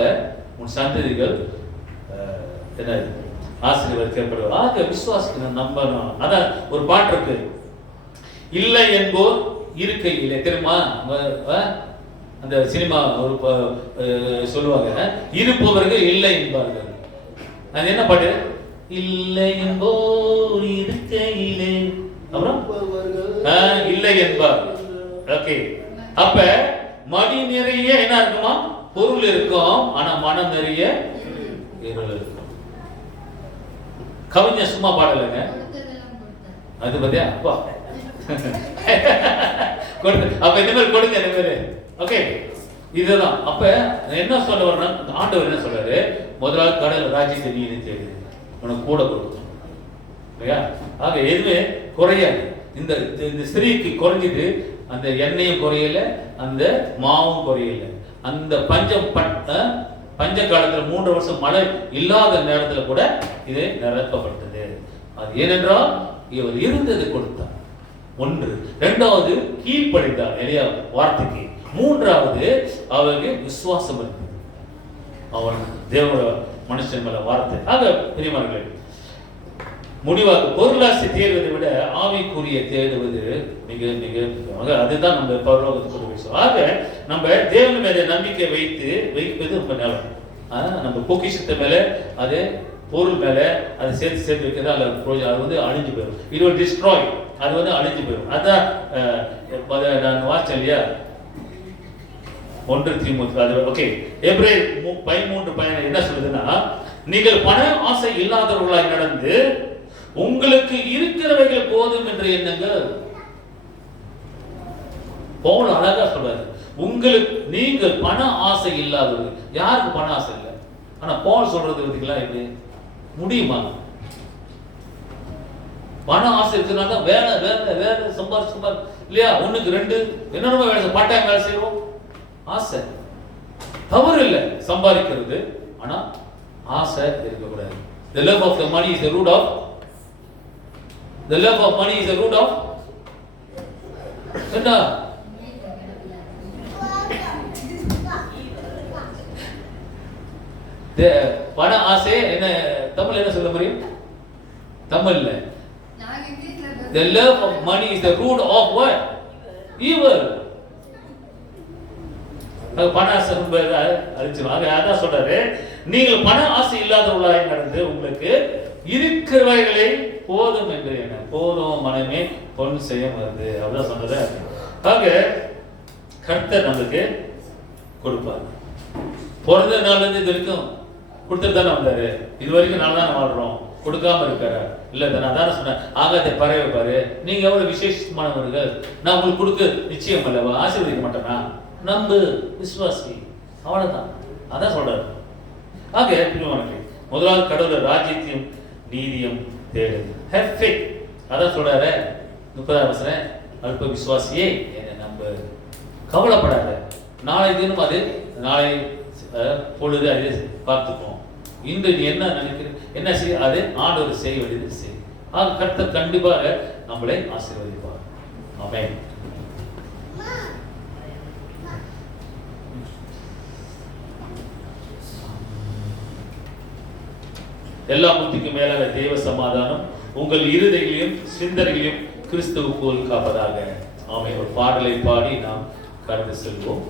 உன் சந்ததிகள் என்ன ஆசீர்வதிக்கப்படுவார். ஆக விசுவாசத்தை நம்பணும். அதான் ஒரு பாட்டு இருக்கு, இல்லை என்போர் இருக்கையிலே, தெரியுமா? அந்த சினிமா ஒரு சொல்லுவாங்க, இருப்பவர்கள் இல்லை என்பார்கள். அது என்ன பாட்டு? இல்லை என்போர் இருக்கையிலே, அப்புறம் இல்லை என்பார். ஓகே, அப்ப மடி நிறைய என்ன இருக்குமா? பொருள் இருக்கும், ஆனா மனம் நிறைய இருள் இருக்கும். கவிஞர் சும்மா பாடலைங்க, அது பத்தியா? அப்பா அப்ப இந்த மாதிரி கொடுங்க, இந்த மாதிரி. ஓகே, இதுதான். அப்ப என்ன சொல்ல வரேன்னா, ஆண்டவர் என்ன சொல்றாரு? முதலாவது கடவுள் ராஜ்யத்தை நீதி தேடு, உனக்கு கூட கொடுக்கும் இல்லையா? ஆக எதுவுமே குறையாது. இந்த ஸ்திரீக்கு குறைஞ்சது, அந்த எண்ணெயும் குறையல, அந்த மாவும் குறையல. அந்த பஞ்ச காலத்துல 3 வருஷம் மழை இல்லாத நேரத்துல கூட இது நிரப்பப்பட்டது. அது ஏனென்றால் இவர் இருந்தது கொடுத்தார். 1. 2வது கீழ்ப்படிந்தார் எலியா வார்த்தைக்கு. 3வது அவருக்கு விசுவாசம் இருந்தது, அவன் தேவனோட மனுஷன் மேல வார்த்தை. ஆக பிரியமானவர்களே, முடிவாக பொருளாசை தேடுவதை விட ஆவிக்குரிய தேடுவது மிக மிக, அதுதான் நம்ம பரலோகத்துக்கு விஷயம். ஆக நம்ம தேவன் மேல நம்பிக்கை வைப்பது ரொம்ப நல்லது. நம்ம பொக்கிஷத்தை மேல, அது பொருள் மேல அதை சேர்த்து வைக்கிறது, அது அழிஞ்சு போயிடும். இட் வில் டிஸ்ட்ராய், அது அழிஞ்சு போயிடும். அதான் நான் வாசிச்சேன் இல்லையா, 1 தீமோத்தேயு, அது ஓகே. எபிரேயர் 13:15 என்ன சொல்லுதுன்னா, நீங்கள் பண ஆசை இல்லாதவர்களாய் நடந்து உங்களுக்கு இருக்கிறவைகள் போதும் என்று எண்ணுங்கள். பவுல் அழகா சொல்றாரு, உங்களுக்கு, நீங்கள் பண ஆசை இல்லாதவர்கள். யாருக்கு பண ஆசை இல்லை? ஆனா பவுல் சொல்றது பார்த்தீங்களா, எப்படி முடியுமா? பண ஆசை இருக்கிறனால வேலை வேலை வேலை சம்பாதிச்சு இல்லையா, 1க்கு 2 என்னென்ன வேலை, பார்ட்-டைம் வேலை செய்யறோம். ஆசை தவறு இல்லை, சம்பாதிக்கிறது. ஆனா ஆசை இருக்கக்கூடாது. The love of the money is the root of the love of money is the root of என்ன? பண ஆசை என்ன தமிழ் என்ன சொல்ல முடியும்? தமிழ்ல the love of money is the root of what? Evil. அது பண ஆசை அழிச்சிருவாங்க. அதான் சொல்றாரு, நீங்கள் பண ஆசை இல்லாதவர்களாய் நடந்து உங்களுக்கு இருக்கிறவைகளை போதும் என்று என்ன, போதும் மனமே பொன் செய்ய வருது, அப்படிதான் சொன்னது. ஆக கர்த்தர் நமக்கு கொடுப்பார். பிறந்த நாள்ல இருந்து இது வரைக்கும் கொடுத்துட்டு தானே வந்தாரு. இது வரைக்கும் நல்லா தான் வாழ்றோம், கொடுக்காம இருக்காரு இல்ல தானே? அதான சொன்னேன், ஆகாத பறவை பாரு, நீங்க எவ்வளவு விசேஷமானவர்கள், நான் உங்களுக்கு கொடுக்க நிச்சயம் அல்லவா, ஆசீர்வதிக்க மாட்டேனா? நம்பு, விசுவாசி, அவ்வளவுதான். அதான் சொல்றாரு. ஆக முதலாவது கடவுள் ராஜ்யத்தையும் நீதியும் தேடு. Have faith. அதான் சொல்றாரு 30வது வசனம், அல்ப விசுவாசியே என்னை நம்பு, கவலைப்படாத, நாளை தினம் அது நாளை பொழுது அது பார்த்துப்போம். இன்று நீ என்ன நினைக்கிற, என்ன செய்ய, அது ஆண்டவர் செய்ய வேண்டியது செய். ஆக கர்த்தர் கண்டிப்பாக நம்மளை ஆசீர்வதிப்பார். ஆமென். எல்லா புத்திக்கும் மேலாக தேவ சமாதானம் உங்கள் இருதயங்களையும் சிந்தனைகளையும் கிறிஸ்துவ போல் காப்பதாக. ஆமென். ஒரு பாடலை பாடி நாம் கடந்து செல்வோம்.